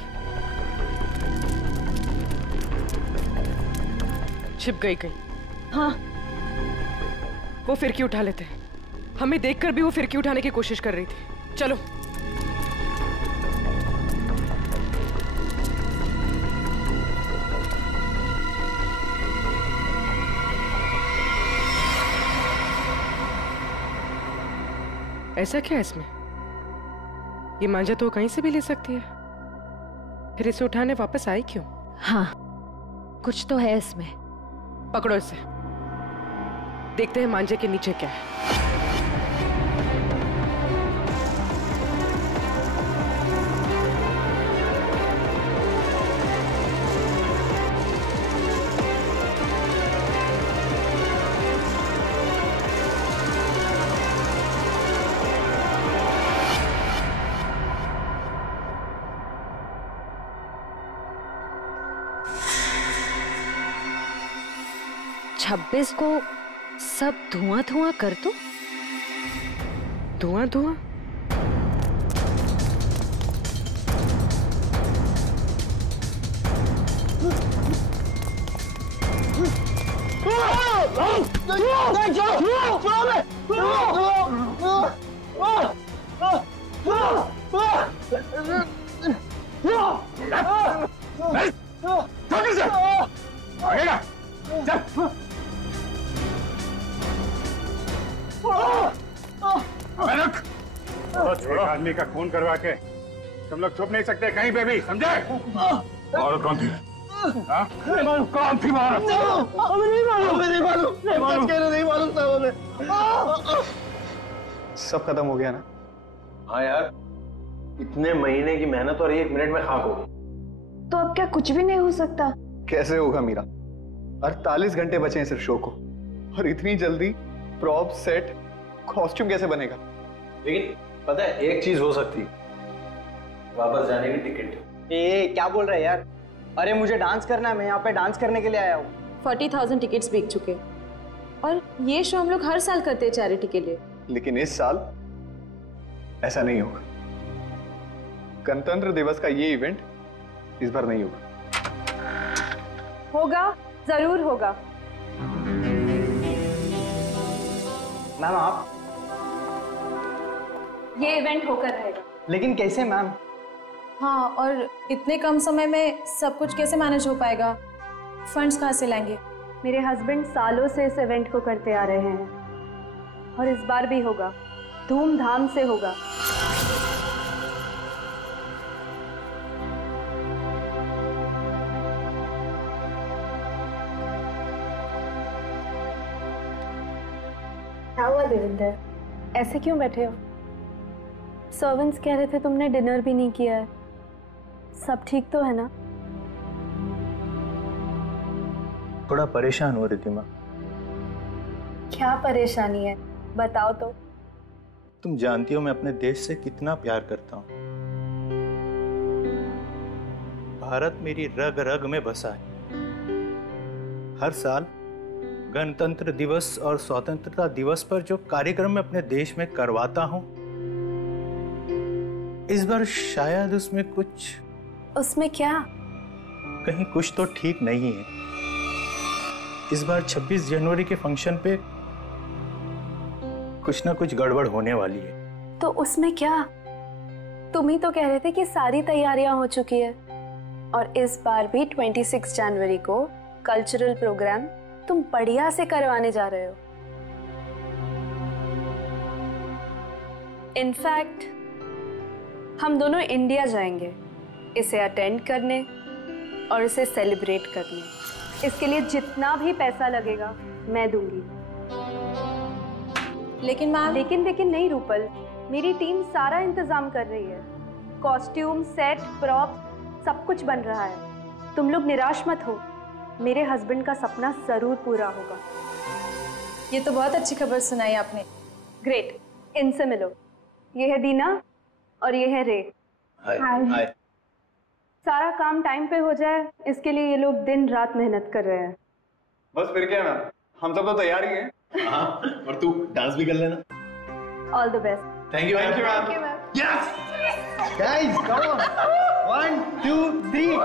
छिप गई कहीं। हाँ। वो फिरकी उठा लेते हैं। हमें देखकर भी वो फिरकी उठाने की कोशिश कर रही थी। चलो। ऐसा क्या है इसमें? ये मांझा तो कहीं से भी ले सकती है, फिर इसे उठाने वापस आई क्यों? हाँ, कुछ तो है इसमें। पकड़ो इसे, देखते हैं मांझे के नीचे क्या है। छब्बीस को सब धुआं धुआं कर दो। धुआं धुआं? एक आदमी का खून करवा के तुम लोग छुप नहीं सकते कहीं पे भी, समझे? और कौन थी? नहीं मालूम कौन थी? नहीं मालूम सब खत्म हो गया ना? हाँ यार, इतने महीने की मेहनत और 1 मिनट में खाक हो गई। तो अब क्या कुछ भी नहीं हो सकता? कैसे होगा मीरा? 48 घंटे बचे हैं सिर्फ शो को, और इतनी जल्दी प्रॉप, सेट, कॉस्ट्यूम कैसे बनेगा? लेकिन पता है एक चीज हो सकती, वापस जाने की टिकट। ए क्या बोल रहा है यार? अरे मुझे डांस करना है, मैं यहाँ पे डांस करने के लिए आया हूँ। 40,000 टिकट्स बिक चुके, और ये शो हम लोग हर साल करते हैं चैरिटी के लिए। लेकिन इस साल ऐसा नहीं होगा। गणतंत्र दिवस का ये इवेंट इस बार नहीं होगा। होगा, जरूर होगा। मैम आप? ये इवेंट होकर रहेगा। लेकिन कैसे मैम? हाँ, और इतने कम समय में सब कुछ कैसे मैनेज हो पाएगा? फंड्स कहाँ से लाएंगे? मेरे हस्बैंड सालों से इस इवेंट को करते आ रहे हैं और इस बार भी होगा, धूमधाम से होगा। क्या हुआ देविंदर, ऐसे क्यों बैठे हो? सर्वेंट्स कह रहे थे तुमने डिनर भी नहीं किया है। सब ठीक तो है ना? थोड़ा परेशान हो रिद्धिमा। क्या परेशानी है, बताओ तो। तुम जानती हो मैं अपने देश से कितना प्यार करता हूँ। भारत मेरी रग रग में बसा है। हर साल गणतंत्र दिवस और स्वतंत्रता दिवस पर जो कार्यक्रम मैं अपने देश में करवाता हूँ, इस बार शायद उसमें कुछ। उसमें क्या? कहीं कुछ तो ठीक नहीं है। इस बार 26 जनवरी के फंक्शन पे कुछ ना कुछ गड़बड़ होने वाली है। तो उसमें क्या? तुम ही तो कह रहे थे कि सारी तैयारियां हो चुकी है और इस बार भी 26 जनवरी को कल्चरल प्रोग्राम तुम बढ़िया से करवाने जा रहे हो। इनफैक्ट हम दोनों इंडिया जाएंगे इसे अटेंड करने और इसे सेलिब्रेट करने। इसके लिए जितना भी पैसा लगेगा मैं दूंगी। लेकिन मैम। लेकिन नहीं रूपल, मेरी टीम सारा इंतजाम कर रही है। कॉस्ट्यूम, सेट, प्रॉप सब कुछ बन रहा है। तुम लोग निराश मत हो, मेरे हस्बैंड का सपना जरूर पूरा होगा। ये तो बहुत अच्छी खबर सुनाई आपने। ग्रेट, इनसे मिलो। ये है दीना और ये है रे। हाय। सारा काम टाइम पे हो जाए इसके लिए ये लोग दिन रात मेहनत कर रहे हैं। बस फिर क्या मैम, हम सब तो तैयार ही हैं। हाँ, और तू डांस भी कर लेना। All the best. Thank you ma'am. Yes guys, come on. 1 2 3।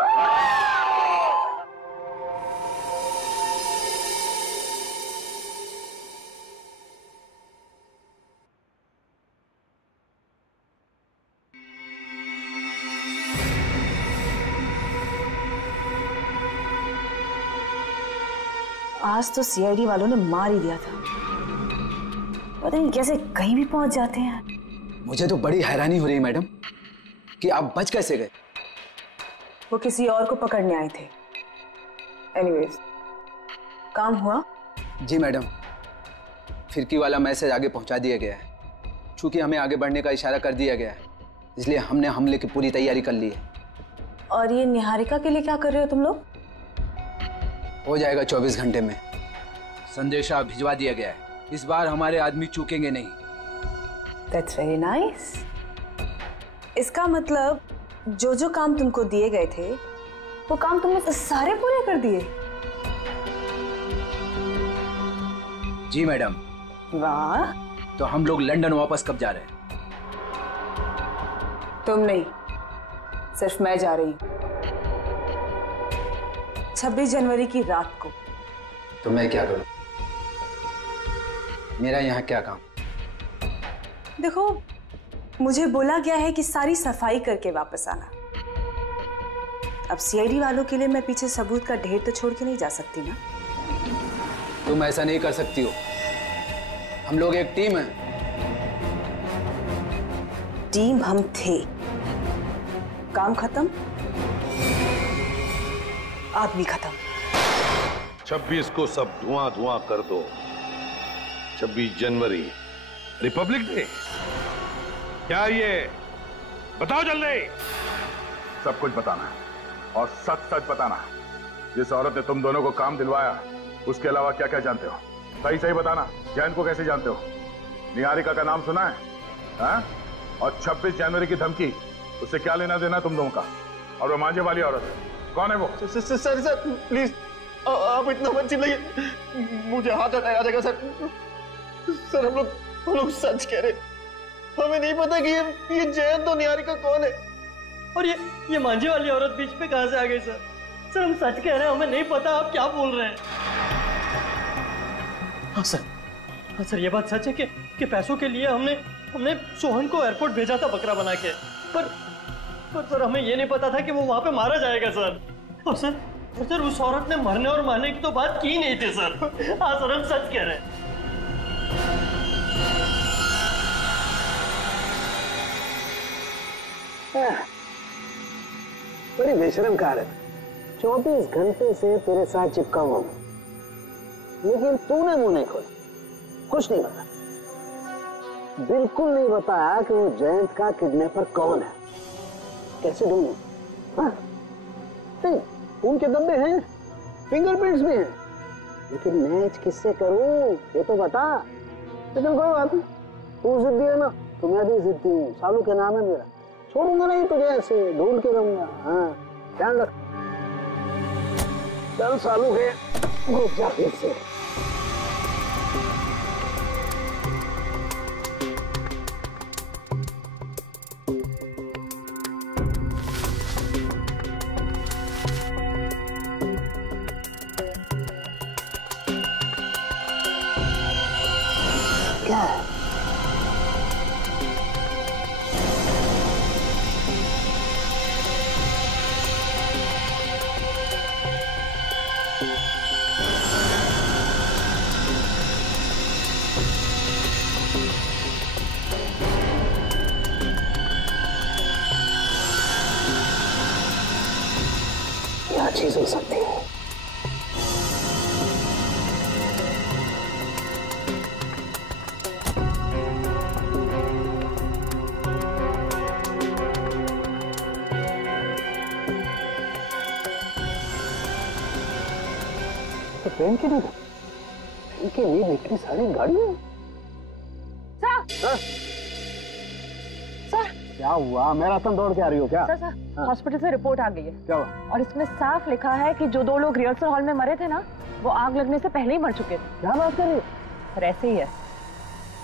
आज तो सीआईडी वालों ने मार ही दिया था। पता नहीं कैसे कहीं भी पहुंच जाते हैं। मुझे तो बड़ी हैरानी हो रही है मैडम कि आप बच कैसे गए। वो किसी और को पकड़ने आए थे। एनीवेज, काम हुआ? जी मैडम, फिरकी वाला मैसेज आगे पहुंचा दिया गया है। चूंकि हमें आगे बढ़ने का इशारा कर दिया गया है, इसलिए हमने हमले की पूरी तैयारी कर ली है। और ये निहारिका के लिए क्या कर रहे हो तुम लोग? हो जाएगा 24 घंटे में। संदेशा भिजवा दिया गया है। इस बार हमारे आदमी चूकेंगे नहीं। That's very nice. इसका मतलब जो काम तुमको दिए गए थे वो काम तुमने सारे पूरे कर दिए। जी मैडम। वाह। तो हम लोग लंदन वापस कब जा रहे हैं? तुम नहीं, सिर्फ मैं जा रही हूँ 26 जनवरी की रात को। तो मैं क्या करूं? मेरा यहाँ क्या काम? देखो, मुझे बोला गया है कि सारी सफाई करके वापस आना। अब सीआईडी वालों के लिए मैं पीछे सबूत का ढेर तो छोड़ के नहीं जा सकती ना। तुम ऐसा नहीं कर सकती हो। हम लोग एक टीम है। टीम हम थे, काम खत्म, आदमी खत्म। 26 को सब धुआं धुआं कर दो। 26 जनवरी रिपब्लिक डे। क्या ये बताओ जल्दी। सब कुछ बताना है और सच सच बताना है। जिस औरत ने तुम दोनों को काम दिलवाया उसके अलावा क्या क्या जानते हो? सही सही बताना। जैन को कैसे जानते हो? निहारिका का नाम सुना है? हाँ? और 26 जनवरी की धमकी, उससे क्या लेना देना तुम दोनों का? और वो मांझे वाली औरत कौन है वो? सर प्लीज आप इतना मत चिल्लाइए, मुझे हाथ आ जाएगा सर। सर हम लोग सच कह रहे, हमें नहीं पता कि ये जयंत तो निहारिका कौन है। और ये मांझे वाली औरत बीच में कहां से आ गई सर? सर हम सच कह रहे हैं, हमें नहीं पता आप क्या बोल रहे हैं। हाँ सर ये बात सच है कि पैसों के लिए हमने सोहन को एयरपोर्ट भेजा था बकरा बना के, पर सर हमें ये नहीं पता था कि वो वहां पे मारा जाएगा सर। और सर उस औरत ने मरने और मारने की तो बात की नहीं थी सर। हाँ सर, हम सच कह रहे हैं। बड़ी बेशरम कार है। 24 घंटे से तेरे साथ चिपका हुआ हूं, लेकिन तूने मुंह नहीं खोला, कुछ नहीं बताया, बिल्कुल नहीं बताया कि वो जयंत का किडनैपर कौन है। कैसे ढूंढूं? हाँ? नहीं, खून के धब्बे हैं, फिंगरप्रिंट्स भी हैं, लेकिन मैच किससे करूं ये तो बता। लेकिन कोई बात नहीं, तू जिद्दी है ना तो मैं भी जिद्दी हूँ। सालू के नाम है मेरा, छोड़ूंगा नहीं तुझे, ऐसे ढूंढ के रहूंगा। हाँ ध्यान रख। चल सालू है घुस जा फिर से। क्या है? क्या चीज हो सकती है? तो पेन की नींद, पेन की नींद इतनी सारी गाड़ी में। सर क्या हुआ? मैराथन दौड़ के आ रही हो क्या? सर हॉस्पिटल से रिपोर्ट आ गई है। क्या हुआ? और इसमें साफ लिखा है कि जो 2 लोग रिहर्सल हॉल में मरे थे ना, वो आग लगने से पहले ही मर चुके थे। क्या बात कर रही हो? सर ऐसे ही है।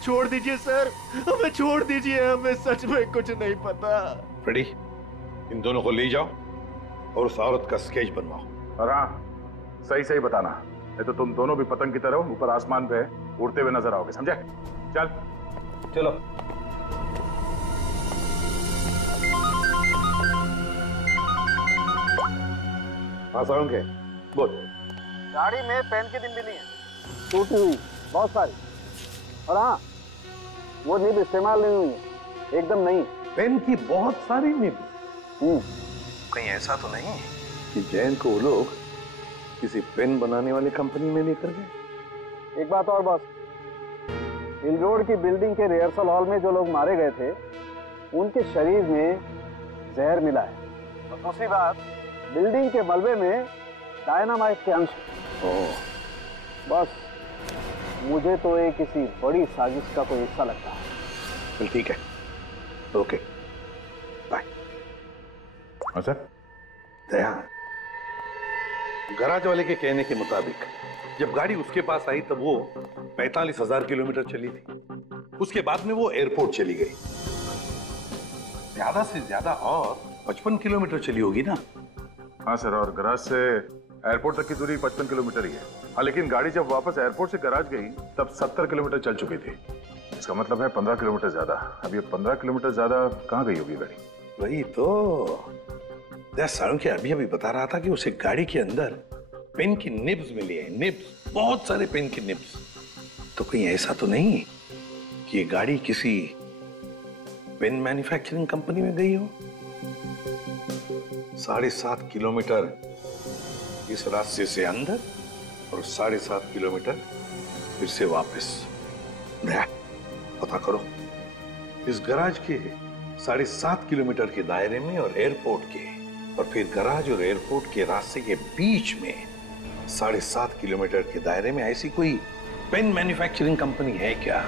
छोड़ दीजिए सर, हमें छोड़ दीजिए, हमें सच में कुछ नहीं पता। फ्रेडी, इन दोनों को ले जाओ और उस औरत का स्केच बनवाओ। और हाँ, सही सही बताना, नहीं तो तुम दोनों भी पतंग की तरह ऊपर आसमान पे उड़ते हुए नजर आओगे, समझे? चल चलो। हाँ साउंड के बोल। गाड़ी में पेन की निब भी नहीं है, टूटी हुई बहुत सारी। और हाँ, वो निब इस्तेमाल नहीं हुई है, एकदम नहीं। पेन की बहुत सारी निब? कहीं ऐसा तो नहीं कि जैन को वो लोग किसी पेन बनाने वाली कंपनी में लेकर गए? एक बात और बॉस, हिल रोड की बिल्डिंग के रिहर्सल हॉल में जो लोग मारे गए थे, उनके शरीर में जहर मिला है। और दूसरी बात, बिल्डिंग के मलबे में डायनामाइट के अंश। बस मुझे तो ये किसी बड़ी साजिश का कोई हिस्सा लगता है। चल ठीक है, ओके बाय। हाँ सर। दया, गराज वाले के कहने के मुताबिक जब गाड़ी उसके पास आई तब वो 45,000 किलोमीटर चली थी। उसके बाद में वो एयरपोर्ट चली गई। ज्यादा से ज्यादा और 55 किलोमीटर चली होगी ना? हाँ सर, और गराज से एयरपोर्ट तक की दूरी 55 किलोमीटर ही है। हाँ, लेकिन गाड़ी जब वापस एयरपोर्ट से गराज गई तब 70 किलोमीटर चल चुकी थी। इसका मतलब है 15 किलोमीटर ज्यादा। अब ये 15 किलोमीटर ज्यादा कहाँ गई होगी गाड़ी? वही तो अभी अभी बता रहा था कि उसे गाड़ी के अंदर पेन की निब्स मिली है। निब्स, बहुत सारे पेन की निब्स। तो कहीं ऐसा तो नहीं कि ये गाड़ी किसी पेन मैन्युफैक्चरिंग कंपनी में गई हो? 7.5 किलोमीटर इस रास्ते से अंदर और 7.5 किलोमीटर फिर से वापस। पता करो, इस गराज के 7.5 किलोमीटर के दायरे में और एयरपोर्ट के, और फिर गराज और एयरपोर्ट के रास्ते के बीच में 7.5 किलोमीटर के दायरे में ऐसी कोई पेन मैन्युफैक्चरिंग कंपनी है क्या?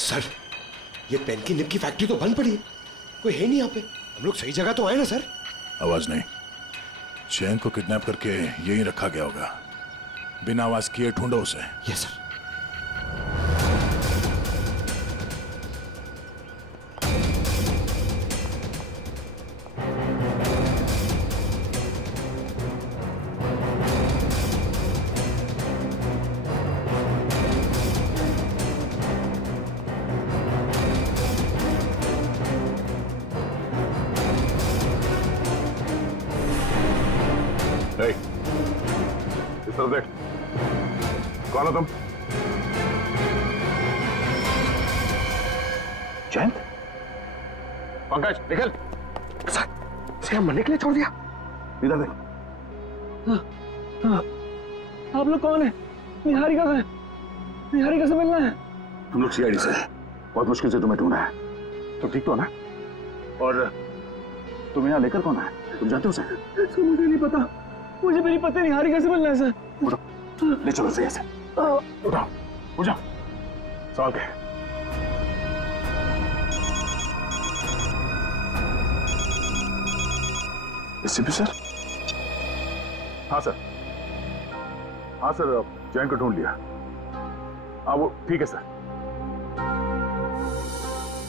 सर, ये पेन की निब की फैक्ट्री तो बंद पड़ी है, कोई है नहीं यहाँ पे। हम लोग सही जगह तो आए ना सर? आवाज नहीं, चैन को किडनैप करके यहीं रखा गया होगा। बिना आवाज किए ढूंढो उसे। Yes sir. इस तरफ देख, कौन हो तुम? जयंत? पंकज निकल। इसे हम मरने के लिए छोड़ दिया? इधर देख। आप लोग कौन है? निहारिका का है। निहारिका से मिलना है। हम लोग सीआईडी से, बहुत मुश्किल से तुम्हें ढूंढा है। तुम ठीक तो हो ना? और तुम यहाँ लेकर कौन आए? तुम जानते हो सर? मुझे नहीं पता। मुझे मेरी पत्नी निहारिका से मिलना है सर। उठो, ले चलो सही से। उठो, उठ जाओ। सवाल क्या है? SP sir? हाँ सर। हाँ सर, जैन को ढूंढ लिया। हाँ वो ठीक है सर।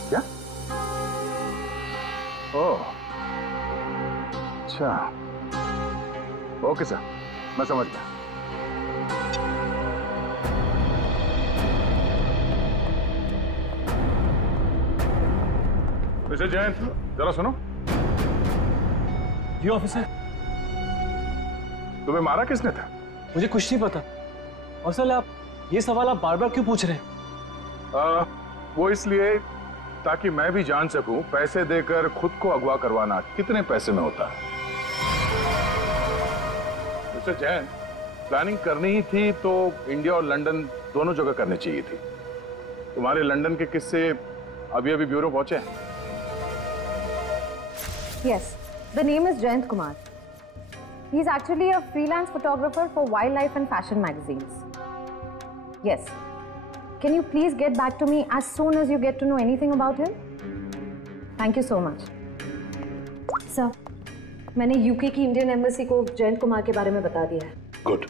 क्या? ओह, अच्छा। ओके सर, मैं समझ गया। मिस्टर जैन, जरा सुनो। जी ऑफिसर। तुम्हें मारा किसने था? मुझे कुछ नहीं पता। और सर आप ये सवाल आप बार बार क्यों पूछ रहे हैं? वो इसलिए ताकि मैं भी जान सकूं पैसे देकर खुद को अगवा करवाना कितने पैसे में होता है। मिस्टर जैन, प्लानिंग करनी ही थी तो इंडिया और लंदन दोनों जगह करनी चाहिए थी। तुम्हारे लंदन के किस्से अभी अभी ब्यूरो पहुंचे हैं। Yes, the name is Jayant Kumar. He is actually a freelance photographer for wildlife and fashion magazines. Yes. Can you please get back to me as soon as you get to know anything about him? Thank you so much. Sir, मैंने UK की Indian embassy को जयंत कुमार के बारे में बता दिया है। Good.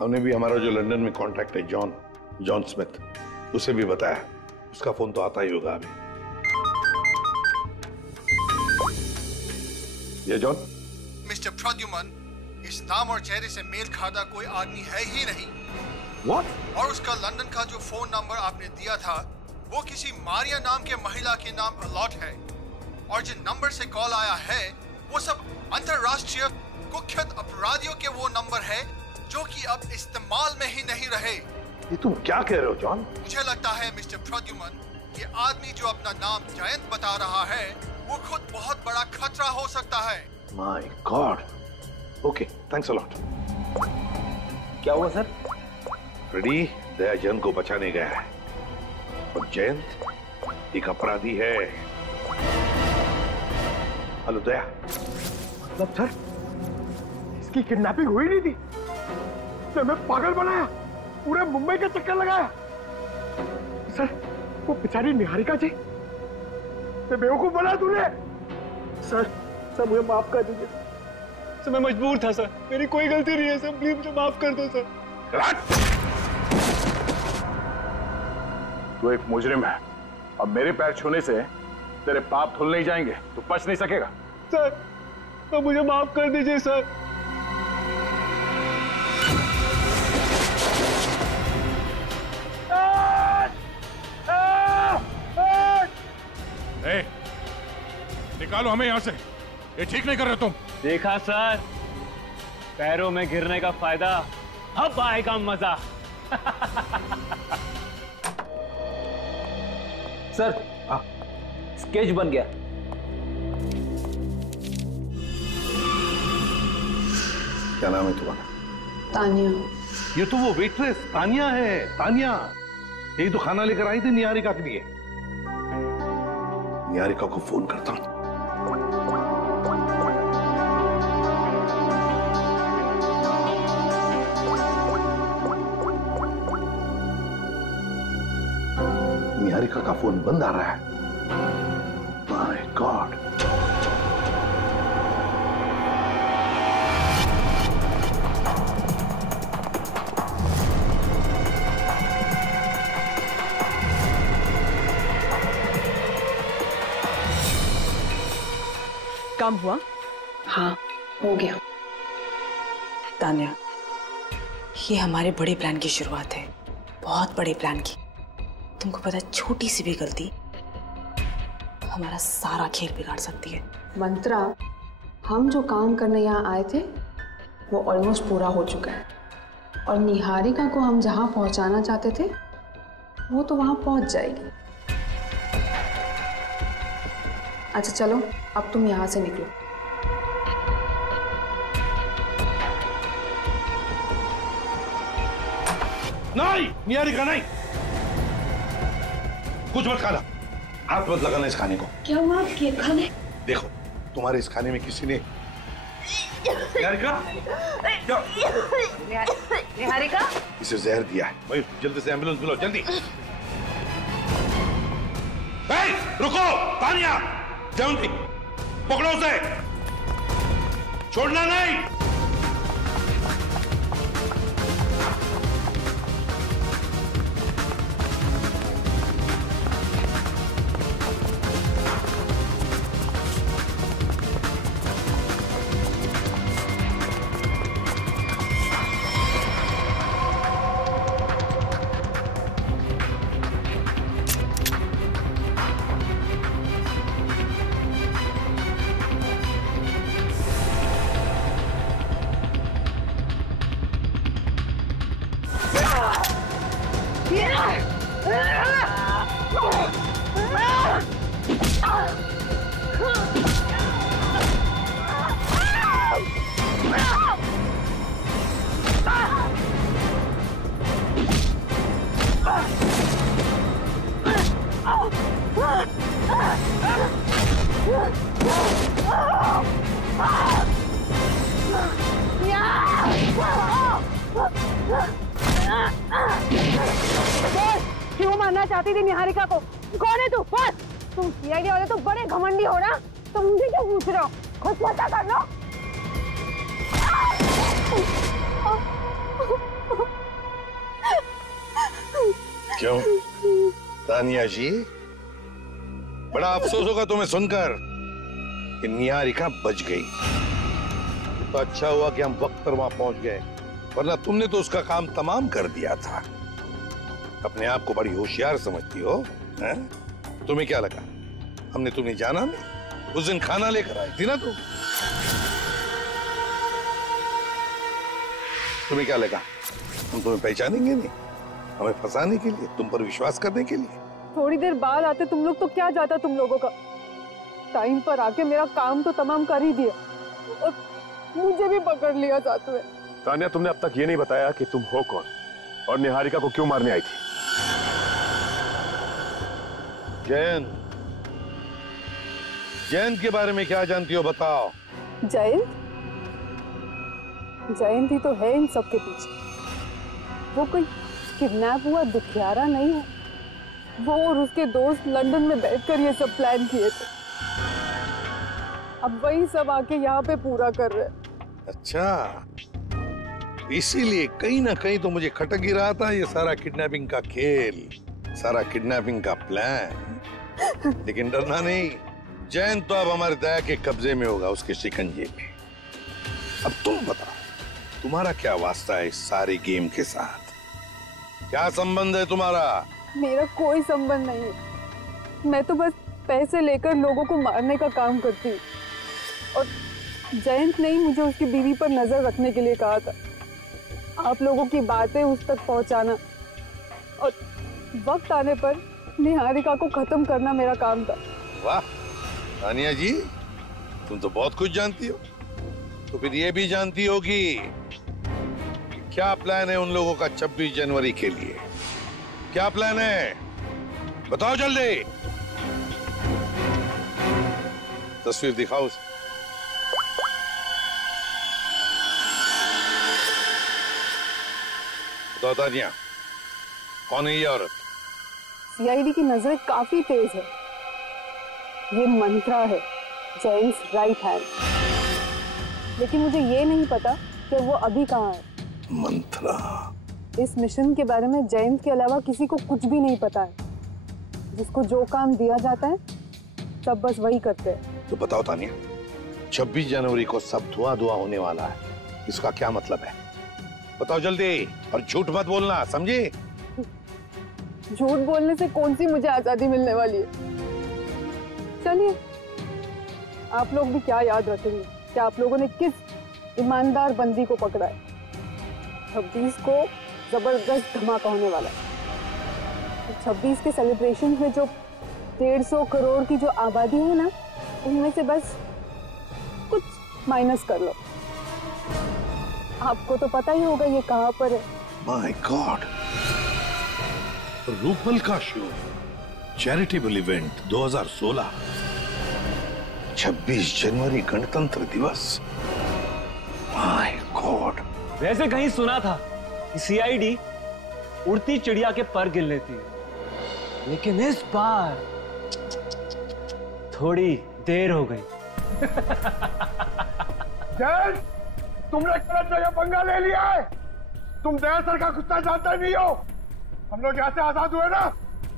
हमने भी हमारा जो लंदन में कॉन्टैक्ट है जॉन स्मिथ, उसे भी बताया। उसका फोन तो आता ही होगा अभी। ये जॉन? मिस्टर प्रद्युमन, इस नाम और चेहरे से मेल खाता कोई आदमी है ही नहीं। What? और उसका लंदन का जो फोन नंबर आपने दिया था वो किसी मारिया नाम के महिला के नाम अलॉट है। और जिन नंबर से कॉल आया है वो सब अंतरराष्ट्रीय कुख्यात अपराधियों के वो नंबर है जो कि अब इस्तेमाल में ही नहीं रहे। ये तुम क्या कह रहे हो जॉन? मुझे लगता है मिस्टर प्रद्युमन, ये आदमी जो अपना नाम जयंत बता रहा है वो खुद बहुत बड़ा खतरा हो सकता है। My God. Okay, thanks a lot. क्या हुआ सर? फ्रेडी दया जयंत को बचाने गया है और जयंत एक अपराधी है। हेलो दया। मतलब सर, इसकी किडनैपिंग हुई नहीं थी। तो मैं पागल बनाया, पूरे मुंबई का चक्कर लगाया। सर, वो बेचारी निहारिका जी, तो बेवकूफ बना तूने। सर मुझे माफ कर दीजिए। सर मैं मजबूर था सर, मेरी कोई गलती नहीं है सर, प्लीज मुझे माफ कर दो सर। तू एक मुजरिम है। अब मेरे पैर छूने से तेरे पाप धुल नहीं जाएंगे, तू बच नहीं सकेगा। सर तो मुझे माफ कर दीजिए सर। निकालो हमें यहाँ से, ये ठीक नहीं कर रहे तुम। देखा सर, पैरों में गिरने का फायदा, अब आएगा मजा। सर, स्केच बन गया। क्या नाम है तुम्हारा? तानिया। ये तो वो वेट्रेस तानिया है। तानिया यही तो खाना लेकर आई थी निहारिका के लिए। निहारिका को फोन करता हूं। निहारिका का फोन बंद आ रहा है। My God. काम हुआ? हाँ, हो गया। तान्या, ये हमारे बड़े प्लान की शुरुआत है, बहुत बड़े प्लान की। तुमको पता है, छोटी सी भी गलती हमारा सारा खेल बिगाड़ सकती है। मंत्रा, हम जो काम करने यहाँ आए थे वो ऑलमोस्ट पूरा हो चुका है, और निहारिका को हम जहाँ पहुँचाना चाहते थे वो तो वहाँ पहुँच जाएगी। अच्छा चलो, अब तुम यहाँ से निकलो। नहीं, निहारिका नहीं, कुछ मत खाना, हाथ मत लगाना इस खाने को। क्या हुआ आपके खाने? देखो, तुम्हारे इस खाने में किसी ने निहारिका निहारिका इसे जहर दिया है। भाई जल्दी से एम्बुलेंस बुलाओ, जल्दी। रुको, तानिया, जयंती, पकड़ो उसे, छोड़ना नहीं। क्यों मारना चाहती थी निहारिका को? कौन है तू? बस, तुम सीआईडी वाले तो बड़े घमंडी हो ना, तुम मुझे क्यों पूछ रहे हो? खुद पता कर लो। क्यों तानिया जी, बड़ा अफसोस होगा तुम्हें सुनकर कि निहारिका बच गई। तो अच्छा हुआ कि हम वक्त पर वहां पहुंच गए, वरना तुमने तो उसका काम तमाम कर दिया था। अपने आप को बड़ी होशियार समझती हो, हैं? तुम्हें क्या लगा हमने तुम्हें जाना नहीं? उस दिन खाना लेकर आई थी ना तुम। तुम्हें क्या लगा हम तुम्हें पहचानेंगे नहीं? हमें फंसाने के लिए, तुम पर विश्वास करने के लिए। थोड़ी देर बाद आते तुम लोग तो क्या जाता तुम लोगों का। टाइम पर आके मेरा काम तो तमाम कर ही दिया और मुझे भी पकड़ लिया साथ में। तानिया, तुमने अब तक ये नहीं बताया कि तुम हो कौन और निहारिका को क्यों मारने आई थी? जयंत के बारे में क्या जानती हो, बताओ। जयंत ही तो है इन सब के पीछे। वो कोई किडनैप हुआ दुखियारा नहीं है। वो और उसके दोस्त लंदन में बैठकर ये सब प्लान किए थे। अब वही सब आके यहाँ पे पूरा कर रहे। अच्छा, इसीलिए कहीं ना कहीं तो मुझे खटक ही रहा था ये सारा किडनैपिंग का खेल, सारा किडनैपिंग का प्लान। लेकिन डरना नहीं, जयंत तो अब हमारे दया के कब्जे में होगा, उसके शिकंजे में। अब तुम बताओ, तुम्हारा क्या वास्ता है इस सारे गेम के साथ? क्या संबंध है तुम्हारा? मेरा कोई संबंध नहीं है। मैं तो बस पैसे लेकर लोगों को मारने का काम करती हूँ। और जयंत ने ही मुझे उसकी बीवी पर नजर रखने के लिए कहा था। आप लोगों की बातें उस तक पहुंचाना और वक्त आने पर निहारिका को खत्म करना मेरा काम था। वाह तानिया जी, तुम तो बहुत कुछ जानती हो। तो फिर ये भी जानती होगी क्या प्लान है उन लोगों का 26 जनवरी के लिए? क्या प्लान है बताओ जल्दी। तस्वीर दिखाओ उसे। बताओ तानिया, कौन है ये औरत? सीआईडी की नजर काफी तेज है। ये मंत्रा है, जयंत राइट हैंड। लेकिन मुझे ये नहीं पता कि वो अभी कहाँ है। मंत्रा? इस मिशन के बारे में जयंत के अलावा किसी को कुछ भी नहीं पता है। जिसको जो काम दिया जाता है सब बस वही करते हैं। तो बताओ तानिया, 26 जनवरी को सब धुआं धुआं होने वाला है। इसका क्या मतलब है? बताओ जल्दी, और झूठ मत बोलना, समझी? झूठ बोलने से कौन सी मुझे आजादी मिलने वाली है? चलिए, आप लोग भी क्या याद रखेंगे कि आप लोगों ने किस ईमानदार बंदी को पकड़ा है। 26 को जबरदस्त धमाका होने वाला है। 26 के सेलिब्रेशन में जो 150 करोड़ की जो आबादी है ना, उनमें से बस कुछ माइनस कर लो। आपको तो पता ही होगा ये कहां पर है। माय गॉड, रूपल का शो, चैरिटेबल इवेंट 2016, 26 जनवरी गणतंत्र दिवस। My God. वैसे कहीं सुना था कि सीआईडी उड़ती चिड़िया के पर गिन लेती है, लेकिन इस बार थोड़ी देर हो गई। जैन, तुमने गलत जगह पंगा ले लिया है। तुम दया सर का कुत्ता जानते नहीं हो। हम लोग यहाँ से आजाद हुए ना,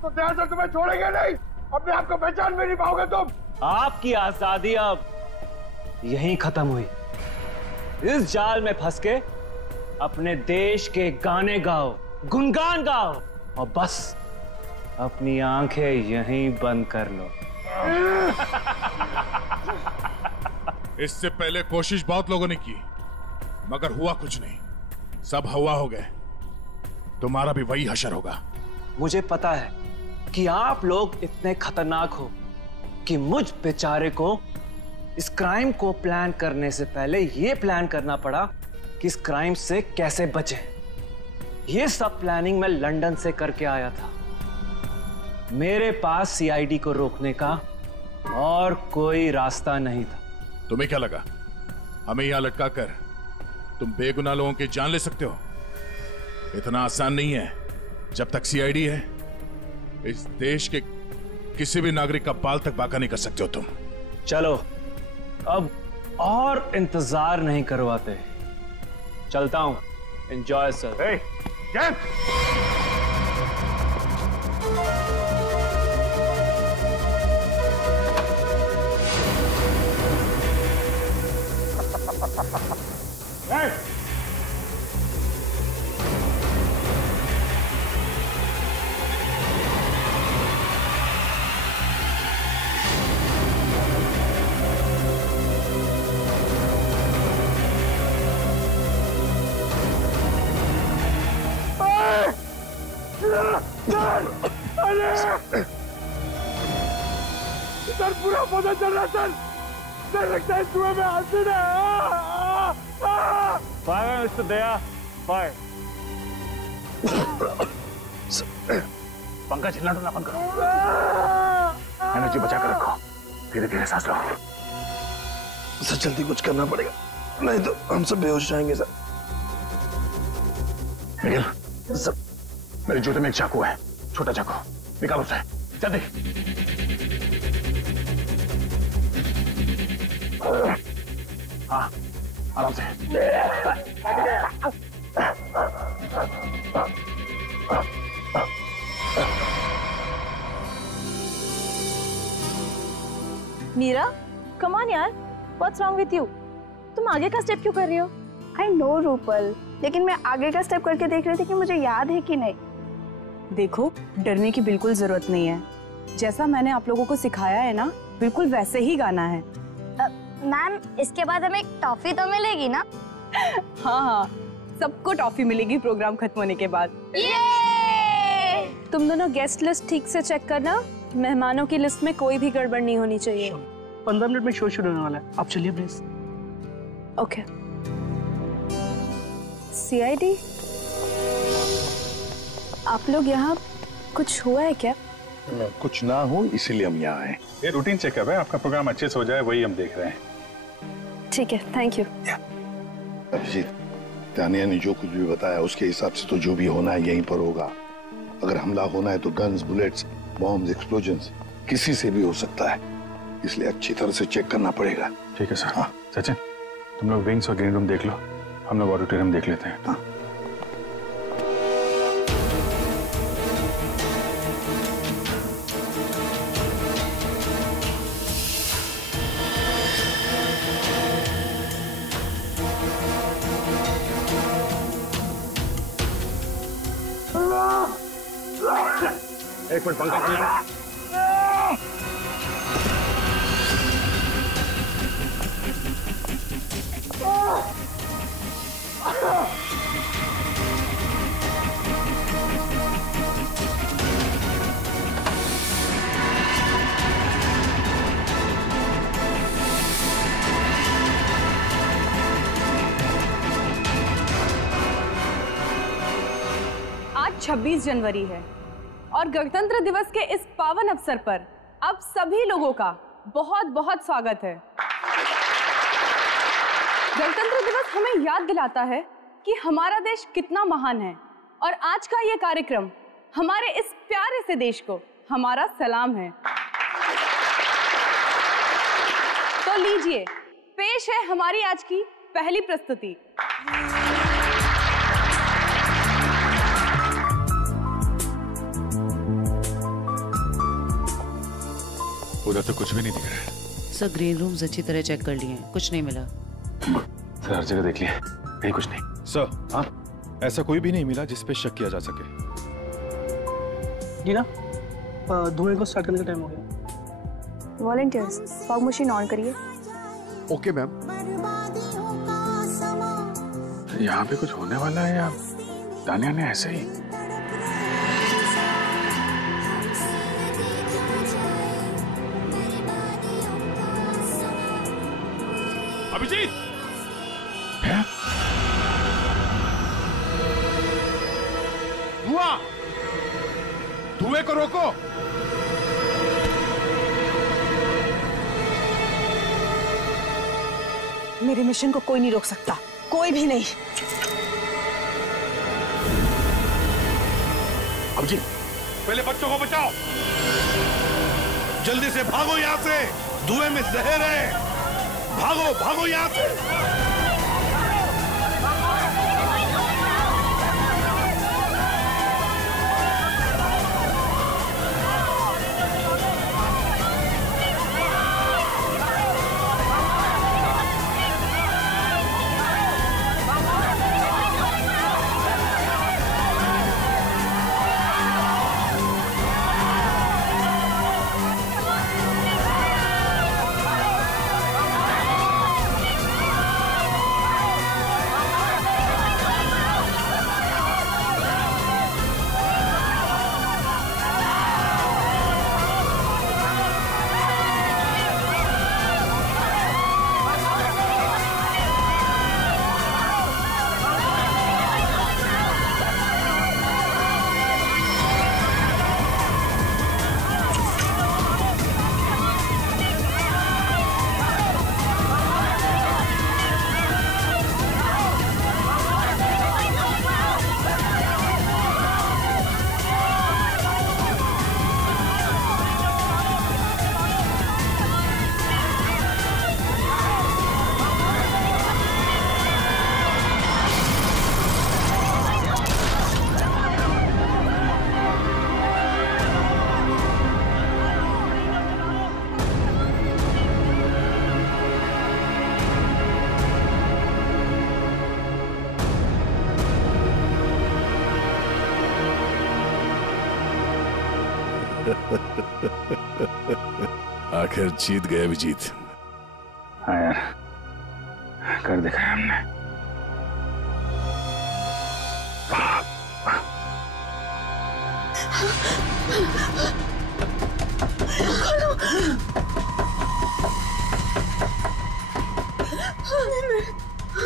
तो दया सर तुम्हें छोड़ेंगे नहीं। अपने आप को पहचान भी नहीं पाओगे तुम। आपकी आजादी अब यहीं खत्म हुई। इस जाल में फंस के अपने देश के गाने गाओ, गुनगान गाओ, और बस अपनी आंखें यहीं बंद कर लो। इससे पहले कोशिश बहुत लोगों ने की, मगर हुआ कुछ नहीं। सब हवा हो गए। तुम्हारा भी वही हशर होगा। मुझे पता है कि आप लोग इतने खतरनाक हो कि मुझ बेचारे को इस क्राइम को प्लान करने से पहले यह प्लान करना पड़ा कि इस क्राइम से कैसे बचे। यह सब प्लानिंग मैं लंदन से करके आया था। मेरे पास सीआईडी को रोकने का और कोई रास्ता नहीं था। तुम्हें क्या लगा हमें यहां लटका कर तुम बेगुनाह लोगों की जान ले सकते हो? इतना आसान नहीं है। जब तक सीआईडी है, इस देश के किसी भी नागरिक का बाल तक बाका नहीं कर सकते हो तुम। चलो, अब और इंतजार नहीं करवाते, चलता हूं। Enjoy sir. सर, पूरा पता चल रहा सर। सर, लगता है कुएं में एसिड है। फायर मिस्टर दया, फायर। पंखा हिलना डुलना बंद करो। एनर्जी बचा कर रखो। धीरे धीरे सांस लो। सर, जल्दी कुछ करना पड़ेगा, नहीं तो हम सब बेहोश जाएंगे सर। निखिल, सर, मेरे जूते में एक चाकू है, छोटा चाकू, निकालो उसे जल्दी। हाँ, आराम से। मीरा, कम ऑन यार, व्हाट्स रॉन्ग विथ यू? तुम आगे का स्टेप क्यों कर रही हो? आई नो रूपल, लेकिन मैं आगे का स्टेप करके देख रही थी कि मुझे याद है कि नहीं। देखो, डरने की बिल्कुल जरूरत नहीं है। जैसा मैंने आप लोगों को सिखाया है ना, बिल्कुल वैसे ही गाना है। मैम, इसके बाद हमें टॉफी तो मिलेगी ना? हाँ हाँ, सबको टॉफी मिलेगी प्रोग्राम खत्म होने के बाद। तुम दोनों गेस्ट लिस्ट ठीक से चेक करना। मेहमानों की लिस्ट में कोई भी गड़बड़ नहीं होनी चाहिए। 15 मिनट में शो शुरू होने वाला है, आप चलिए प्लीज। ओके। सीआईडी, आप लोग यहाँ, कुछ हुआ है क्या? कुछ ना हो इसीलिए हम यहाँ आए। ये रूटीन चेकअप है, आपका प्रोग्राम अच्छे से हो जाए वही हम देख रहे हैं। ठीक है, थैंक यू। अभिजीत, तानिया ने जो कुछ भी बताया उसके हिसाब से तो जो भी होना है यहीं पर होगा। अगर हमला होना है तो गन्स, बुलेट्स, बॉम्ब्स, एक्सप्लोजन्स किसी से भी हो सकता है, इसलिए अच्छी तरह से चेक करना पड़ेगा। ठीक है सर। हाँ सचिन, तुम लोग विंग्स और ग्रीन रूम देख लो, हम लोग ऑडिटोरियम देख लेते हैं। हाँ। एक मिनट पंखा खोलना। आज 26 जनवरी है और गणतंत्र दिवस के इस पावन अवसर पर आप सभी लोगों का बहुत बहुत स्वागत है। गणतंत्र दिवस हमें याद दिलाता है कि हमारा देश कितना महान है और आज का ये कार्यक्रम हमारे इस प्यारे से देश को हमारा सलाम है। तो लीजिए, पेश है हमारी आज की पहली प्रस्तुति। उधर तो कुछ भी नहीं दिख रहा है। सर ग्रीन रूम्स अच्छी तरह चेक कर लिए हैं, कुछ नहीं मिला। सर हर जगह देख लिया, कहीं कुछ नहीं। सर हाँ, ऐसा कोई भी नहीं मिला जिस पे शक किया जा सके। जी ना, धुएं को स्टार्ट करने का टाइम हो गया। वॉलंटियर्स, फॉग मशीन ऑन करिए। Okay ma'am. यहाँ पे कुछ होने वाला है या तानिया ने ऐसे ही? अभिजीत! धुआं! धुएं को रोको! मेरे मिशन को कोई नहीं रोक सकता, कोई भी नहीं। अभिजीत, पहले बच्चों को बचाओ। जल्दी से भागो यहाँ से, धुएं में जहर है। भागो भागो यहाँ से। आखिर जीत गए अभिजीत। हाँ यार, कर दिखाया हमने।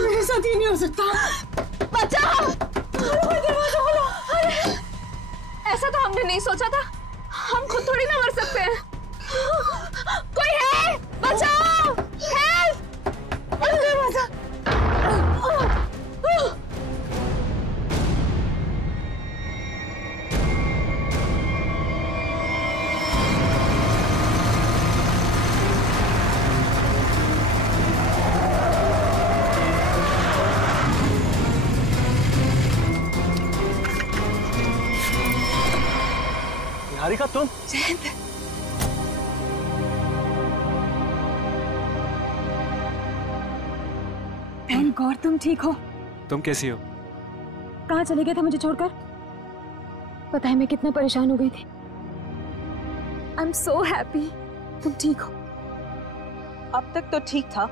मेरे साथ ये नहीं हो सकता। बचाओ! दरवाजा खोलो! ऐसा तो हमने नहीं सोचा था। हम खुद थोड़ी ना मर सकते हैं। कोई है? बचाओ! हेल्प! दरवाजा! निहारिका तुम? जयंत, थैंक गॉड तुम ठीक हो। तुम कैसी हो? कहाँ चले गए थे मुझे छोड़कर? पता है मैं कितना परेशान हो गई थी। आई एम सो हैप्पी तुम ठीक हो। अब तक तो ठीक था,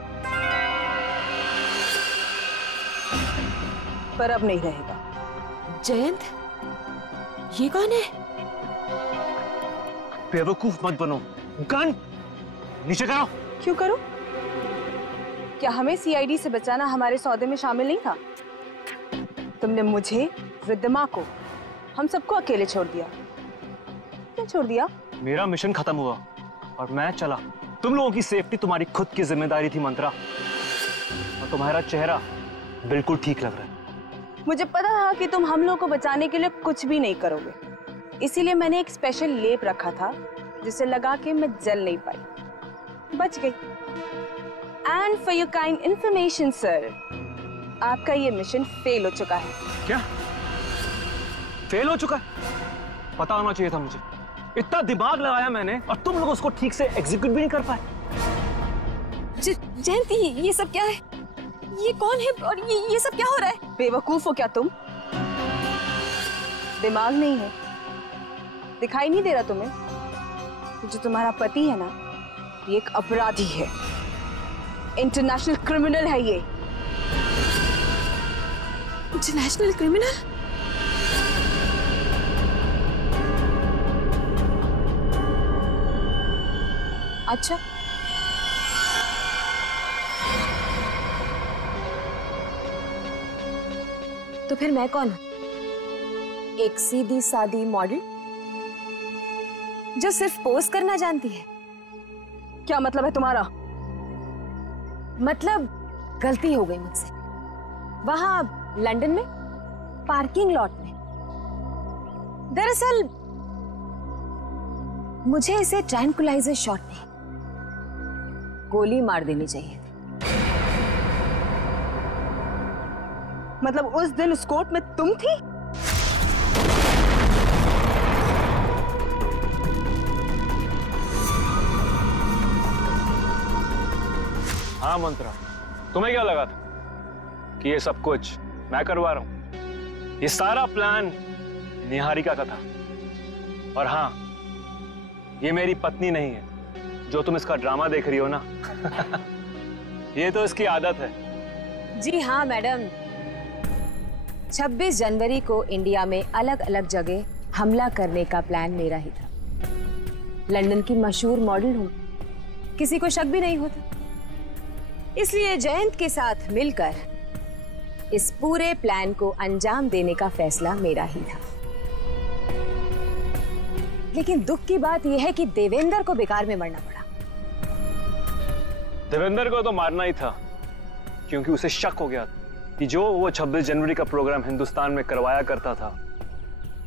पर अब नहीं रहेगा। जयंत, ये कौन है? बेवकूफ मत बनो। गन नीचे करो। क्यों करो? क्या हमें सीआईडी से बचाना हमारे सौदे में शामिल नहीं था? तुमने मुझे, रिद्धिमा को, हम सबको अकेले छोड़ दिया। क्या छोड़ दिया? मेरा मिशन खत्म हुआ और मैं चला। तुम लोगों की सेफ्टी तुम्हारी खुद की जिम्मेदारी थी मंत्रा, और तुम्हारा चेहरा बिल्कुल ठीक लग रहा है। मुझे पता था कि तुम हम लोगों को बचाने के लिए कुछ भी नहीं करोगे, इसीलिए मैंने एक स्पेशल लेप रखा था जिसे लगा के मैं जल नहीं पाई, बच गई। And for your kind information sir, आपका ये मिशन फेल हो चुका है। क्या फेल हो चुका है? पता होना चाहिए था मुझे। इतना दिमाग लगाया मैंने और तुम लोग उसको ठीक से एग्जीक्यूट भी नहीं कर पाए। जयंती, ये सब क्या है? ये कौन है और ये सब क्या हो रहा है? बेवकूफ हो क्या तुम? दिमाग नहीं है? दिखाई नहीं दे रहा तुम्हें? जो तुम्हारा पति है ना, ये एक अपराधी है, इंटरनेशनल क्रिमिनल है। ये इंटरनेशनल क्रिमिनल? अच्छा, तो फिर मैं कौन हूं? एक सीधी सादी मॉडल जो सिर्फ पोज करना जानती है? क्या मतलब है तुम्हारा? मतलब गलती हो गई मुझसे वहां लंदन में पार्किंग लॉट में। दरअसल मुझे इसे ट्रैंकुलाइजर शॉट में गोली मार देनी चाहिए। मतलब उस दिन उस कोर्ट में तुम थी? हाँ मंत्रा, तुम्हें क्या लगा था कि ये सब कुछ मैं करवा रहा हूं? ये सारा प्लान निहारिका का था। और हाँ, ये मेरी पत्नी नहीं है जो तुम इसका ड्रामा देख रही हो ना। ये तो इसकी आदत है। जी हाँ मैडम, 26 जनवरी को इंडिया में अलग अलग जगह हमला करने का प्लान मेरा ही था। लंदन की मशहूर मॉडल हूं, किसी को शक भी नहीं होता। इसलिए जयंत के साथ मिलकर इस पूरे प्लान को अंजाम देने का फैसला मेरा ही था। लेकिन दुख की बात यह है कि देवेंद्र को बेकार में मरना पड़ा। देवेंद्र को तो मारना ही था, क्योंकि उसे शक हो गया कि जो वो 26 जनवरी का प्रोग्राम हिंदुस्तान में करवाया करता था,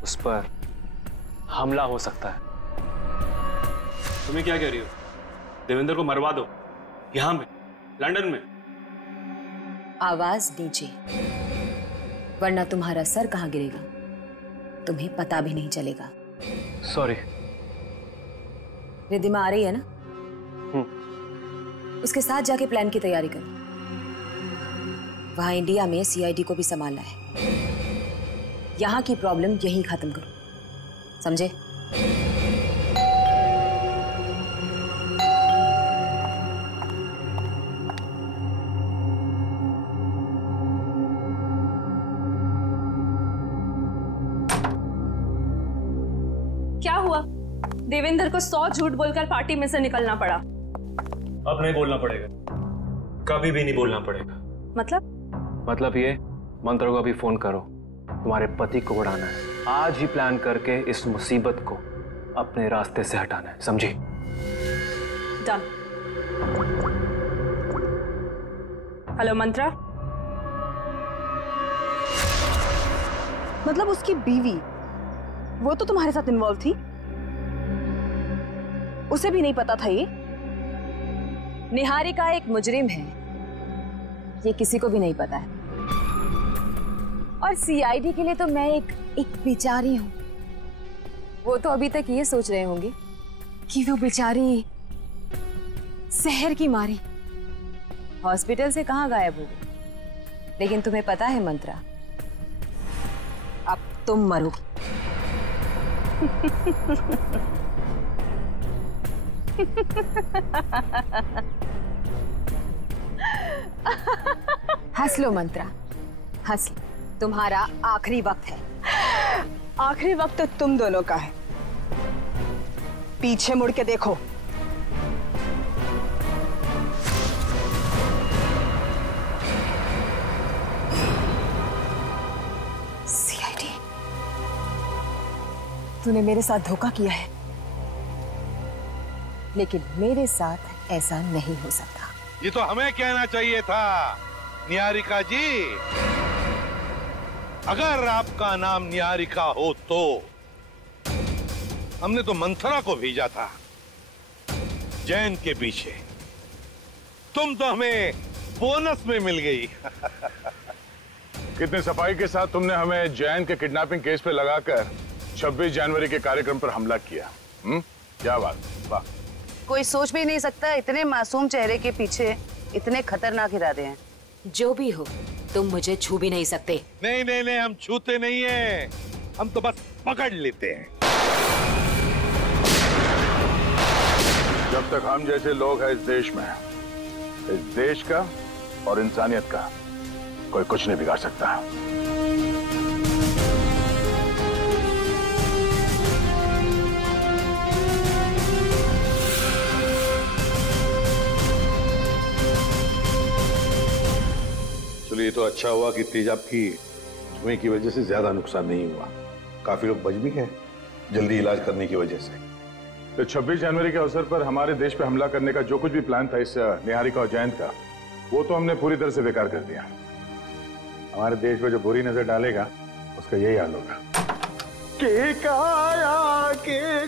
उस पर हमला हो सकता है। तुम्हें क्या कह रही हो? देवेंद्र को मरवा दो यहां में, लंदन में। आवाज दीजिए, वरना तुम्हारा सर कहां गिरेगा तुम्हें पता भी नहीं चलेगा। सॉरी। रिद्धिमा आ रही है ना? उसके साथ जाके प्लान की तैयारी करो। वहां इंडिया में सीआईडी को भी संभालना है। यहां की प्रॉब्लम यहीं खत्म करो, समझे? क्या हुआ? देवेंद्र को 100 झूठ बोलकर पार्टी में से निकलना पड़ा। अब नहीं बोलना पड़ेगा, कभी भी नहीं बोलना पड़ेगा। मतलब ये, मंत्र को अभी फोन करो, तुम्हारे पति को उड़ाना है। आज ही प्लान करके इस मुसीबत को अपने रास्ते से हटाना है, समझी? डन। हेलो मंत्रा। मतलब उसकी बीवी, वो तो तुम्हारे साथ इन्वॉल्व थी? उसे भी नहीं पता था ये? निहारिका एक मुजरिम है, ये किसी को भी नहीं पता है। और सीआईडी के लिए तो मैं एक बेचारी हूं। वो तो अभी तक ये सोच रहे होंगे कि वो बेचारी शहर की मारी हॉस्पिटल से कहां गायब हो गई। लेकिन तुम्हें पता है मंत्रा, अब तुम मरोगी। हंस लो मंत्रा, हंस लो। तुम्हारा आखिरी वक्त है। आखिरी वक्त तो तुम दोनों का है। पीछे मुड़ के देखो। सीआईडी, तूने मेरे साथ धोखा किया है, लेकिन मेरे साथ ऐसा नहीं हो सकता। ये तो हमें कहना चाहिए था निहारिका जी। अगर आपका नाम निहारिका हो तो हमने तो मंथरा को भेजा था जैन के पीछे। तुम तो हमें बोनस में मिल गई। कितने सफाई के साथ तुमने हमें जैन के किडनैपिंग केस पे लगाकर 26 जनवरी के कार्यक्रम पर हमला किया। क्या बात, वाह। कोई सोच भी नहीं सकता इतने मासूम चेहरे के पीछे इतने खतरनाक इरादे हैं। जो भी हो, तुम मुझे छू भी नहीं सकते। नहीं नहीं नहीं, हम छूते नहीं हैं, हम तो बस पकड़ लेते हैं। जब तक हम जैसे लोग हैं इस देश में, इस देश का और इंसानियत का कोई कुछ नहीं बिगाड़ सकता। चलिए, ये तो अच्छा हुआ कि तेजाब की धुएं की वजह से ज्यादा नुकसान नहीं हुआ। काफी लोग बच भी गए जल्दी इलाज करने की वजह से। तो 26 जनवरी के अवसर पर हमारे देश पे हमला करने का जो कुछ भी प्लान था इस निहारिका और जयंत का, वो तो हमने पूरी तरह से बेकार कर दिया। हमारे देश पे जो बुरी नजर डालेगा उसका यही हाल होगा। केक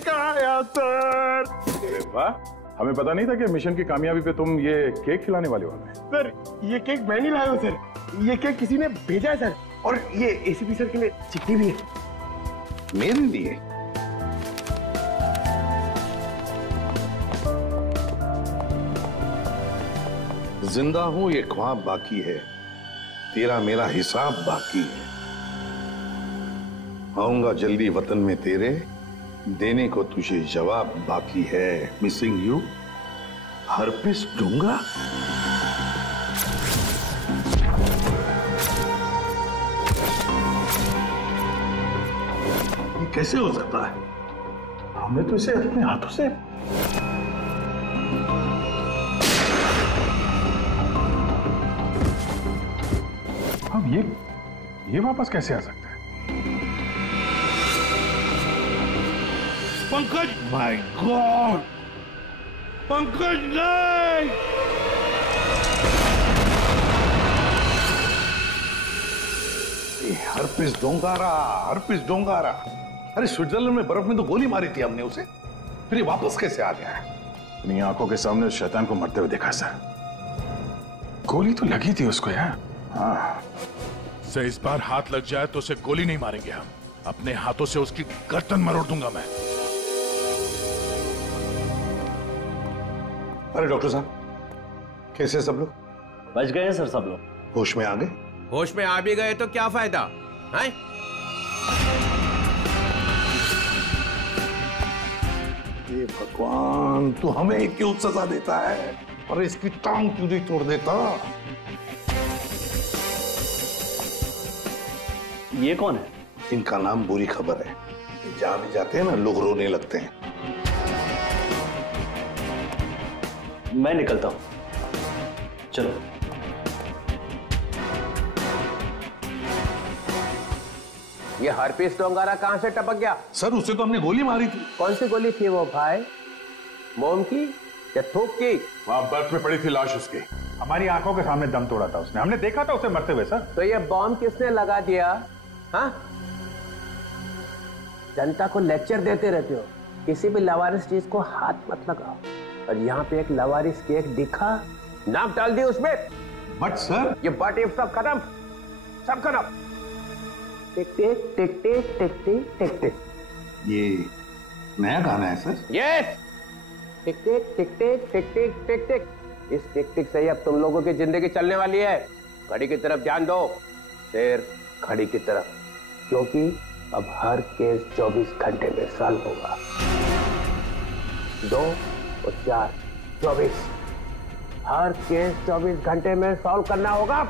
आया सर। अरे वाह, हमें पता नहीं था कि मिशन की कामयाबी पे तुम ये केक खिलाने वाले हो हमें। सर, ये केक मैं नहीं लाया हूँ सर, ये केक किसी ने भेजा है सर। और ये एसीपी सर के लिए चिट्ठी भी है। मेरे लिए? जिंदा हूं ये ख्वाब बाकी है, तेरा मेरा हिसाब बाकी है। आऊंगा जल्दी वतन में तेरे, देने को तुझे जवाब बाकी है। मिसिंग यू, हर्पिस दूंगा। ये कैसे हो सकता है? हमने तो इसे अपने हाथों से अब ये वापस कैसे आ सकता है? पंकज, माय गॉड, पंकज नहीं! हर्पिस डोंगारा, हर्पिस डोंगारा। अरे स्विट्जरलैंड में बर्फ में तो गोली मारी थी हमने उसे, फिर ये वापस कैसे आ गया है? अपनी आंखों के सामने उस शैतान को मरते हुए देखा सर। गोली तो लगी थी उसको यार। हाँ, से इस बार हाथ लग जाए तो उसे गोली नहीं मारेंगे हम, अपने हाथों से उसकी गर्दन मरोड़ दूंगा मैं। अरे डॉक्टर साहब, कैसे सब लोग? बच गए हैं सर सब लोग। होश में आ गए? होश में आ भी गए तो क्या फायदा है? ये भगवान, तू हमें क्यों सजा देता है? और इसकी टांग क्यों नहीं तोड़ देता? ये कौन है? इनका नाम बुरी खबर है। जहां भी जाते हैं ना लोग रोने लगते हैं। मैं निकलता हूं, चलो। ये हरपीस डोंगारा कहां से टपक गया? सर, उसे तो हमने गोली मारी थी। कौन सी गोली थी वो भाई? मोम की या थूक की? वहां बर्फ में पड़ी थी लाश उसकी, हमारी आंखों के सामने दम तोड़ा था उसने, हमने देखा था उसे मरते हुए सर। तो ये बॉम्ब किसने लगा दिया? हाँ, जनता को लेक्चर देते रहते हो, किसी भी लवारिस चीज को हाथ मत लगाओ। और यहाँ पे एक लवारिस केक दिखा, नाम डाल दिया उसमें। बट सर, ये बट इफ सब खत्म, सब खत्म। टिक टिक टिक टिक टिक टिक टिक टिक। ये नया गाना है सर? यस, टिक टिक टिक टिक टिक टिक टिक टिक। इस टिक टिक से ही अब तुम लोगों की जिंदगी चलने वाली है। घड़ी की तरफ ध्यान दो, फिर घड़ी की तरफ, क्योंकि अब हर केस 24 घंटे में सॉल्व होगा। 2 और 4 24, हर केस 24 घंटे में सॉल्व करना होगा।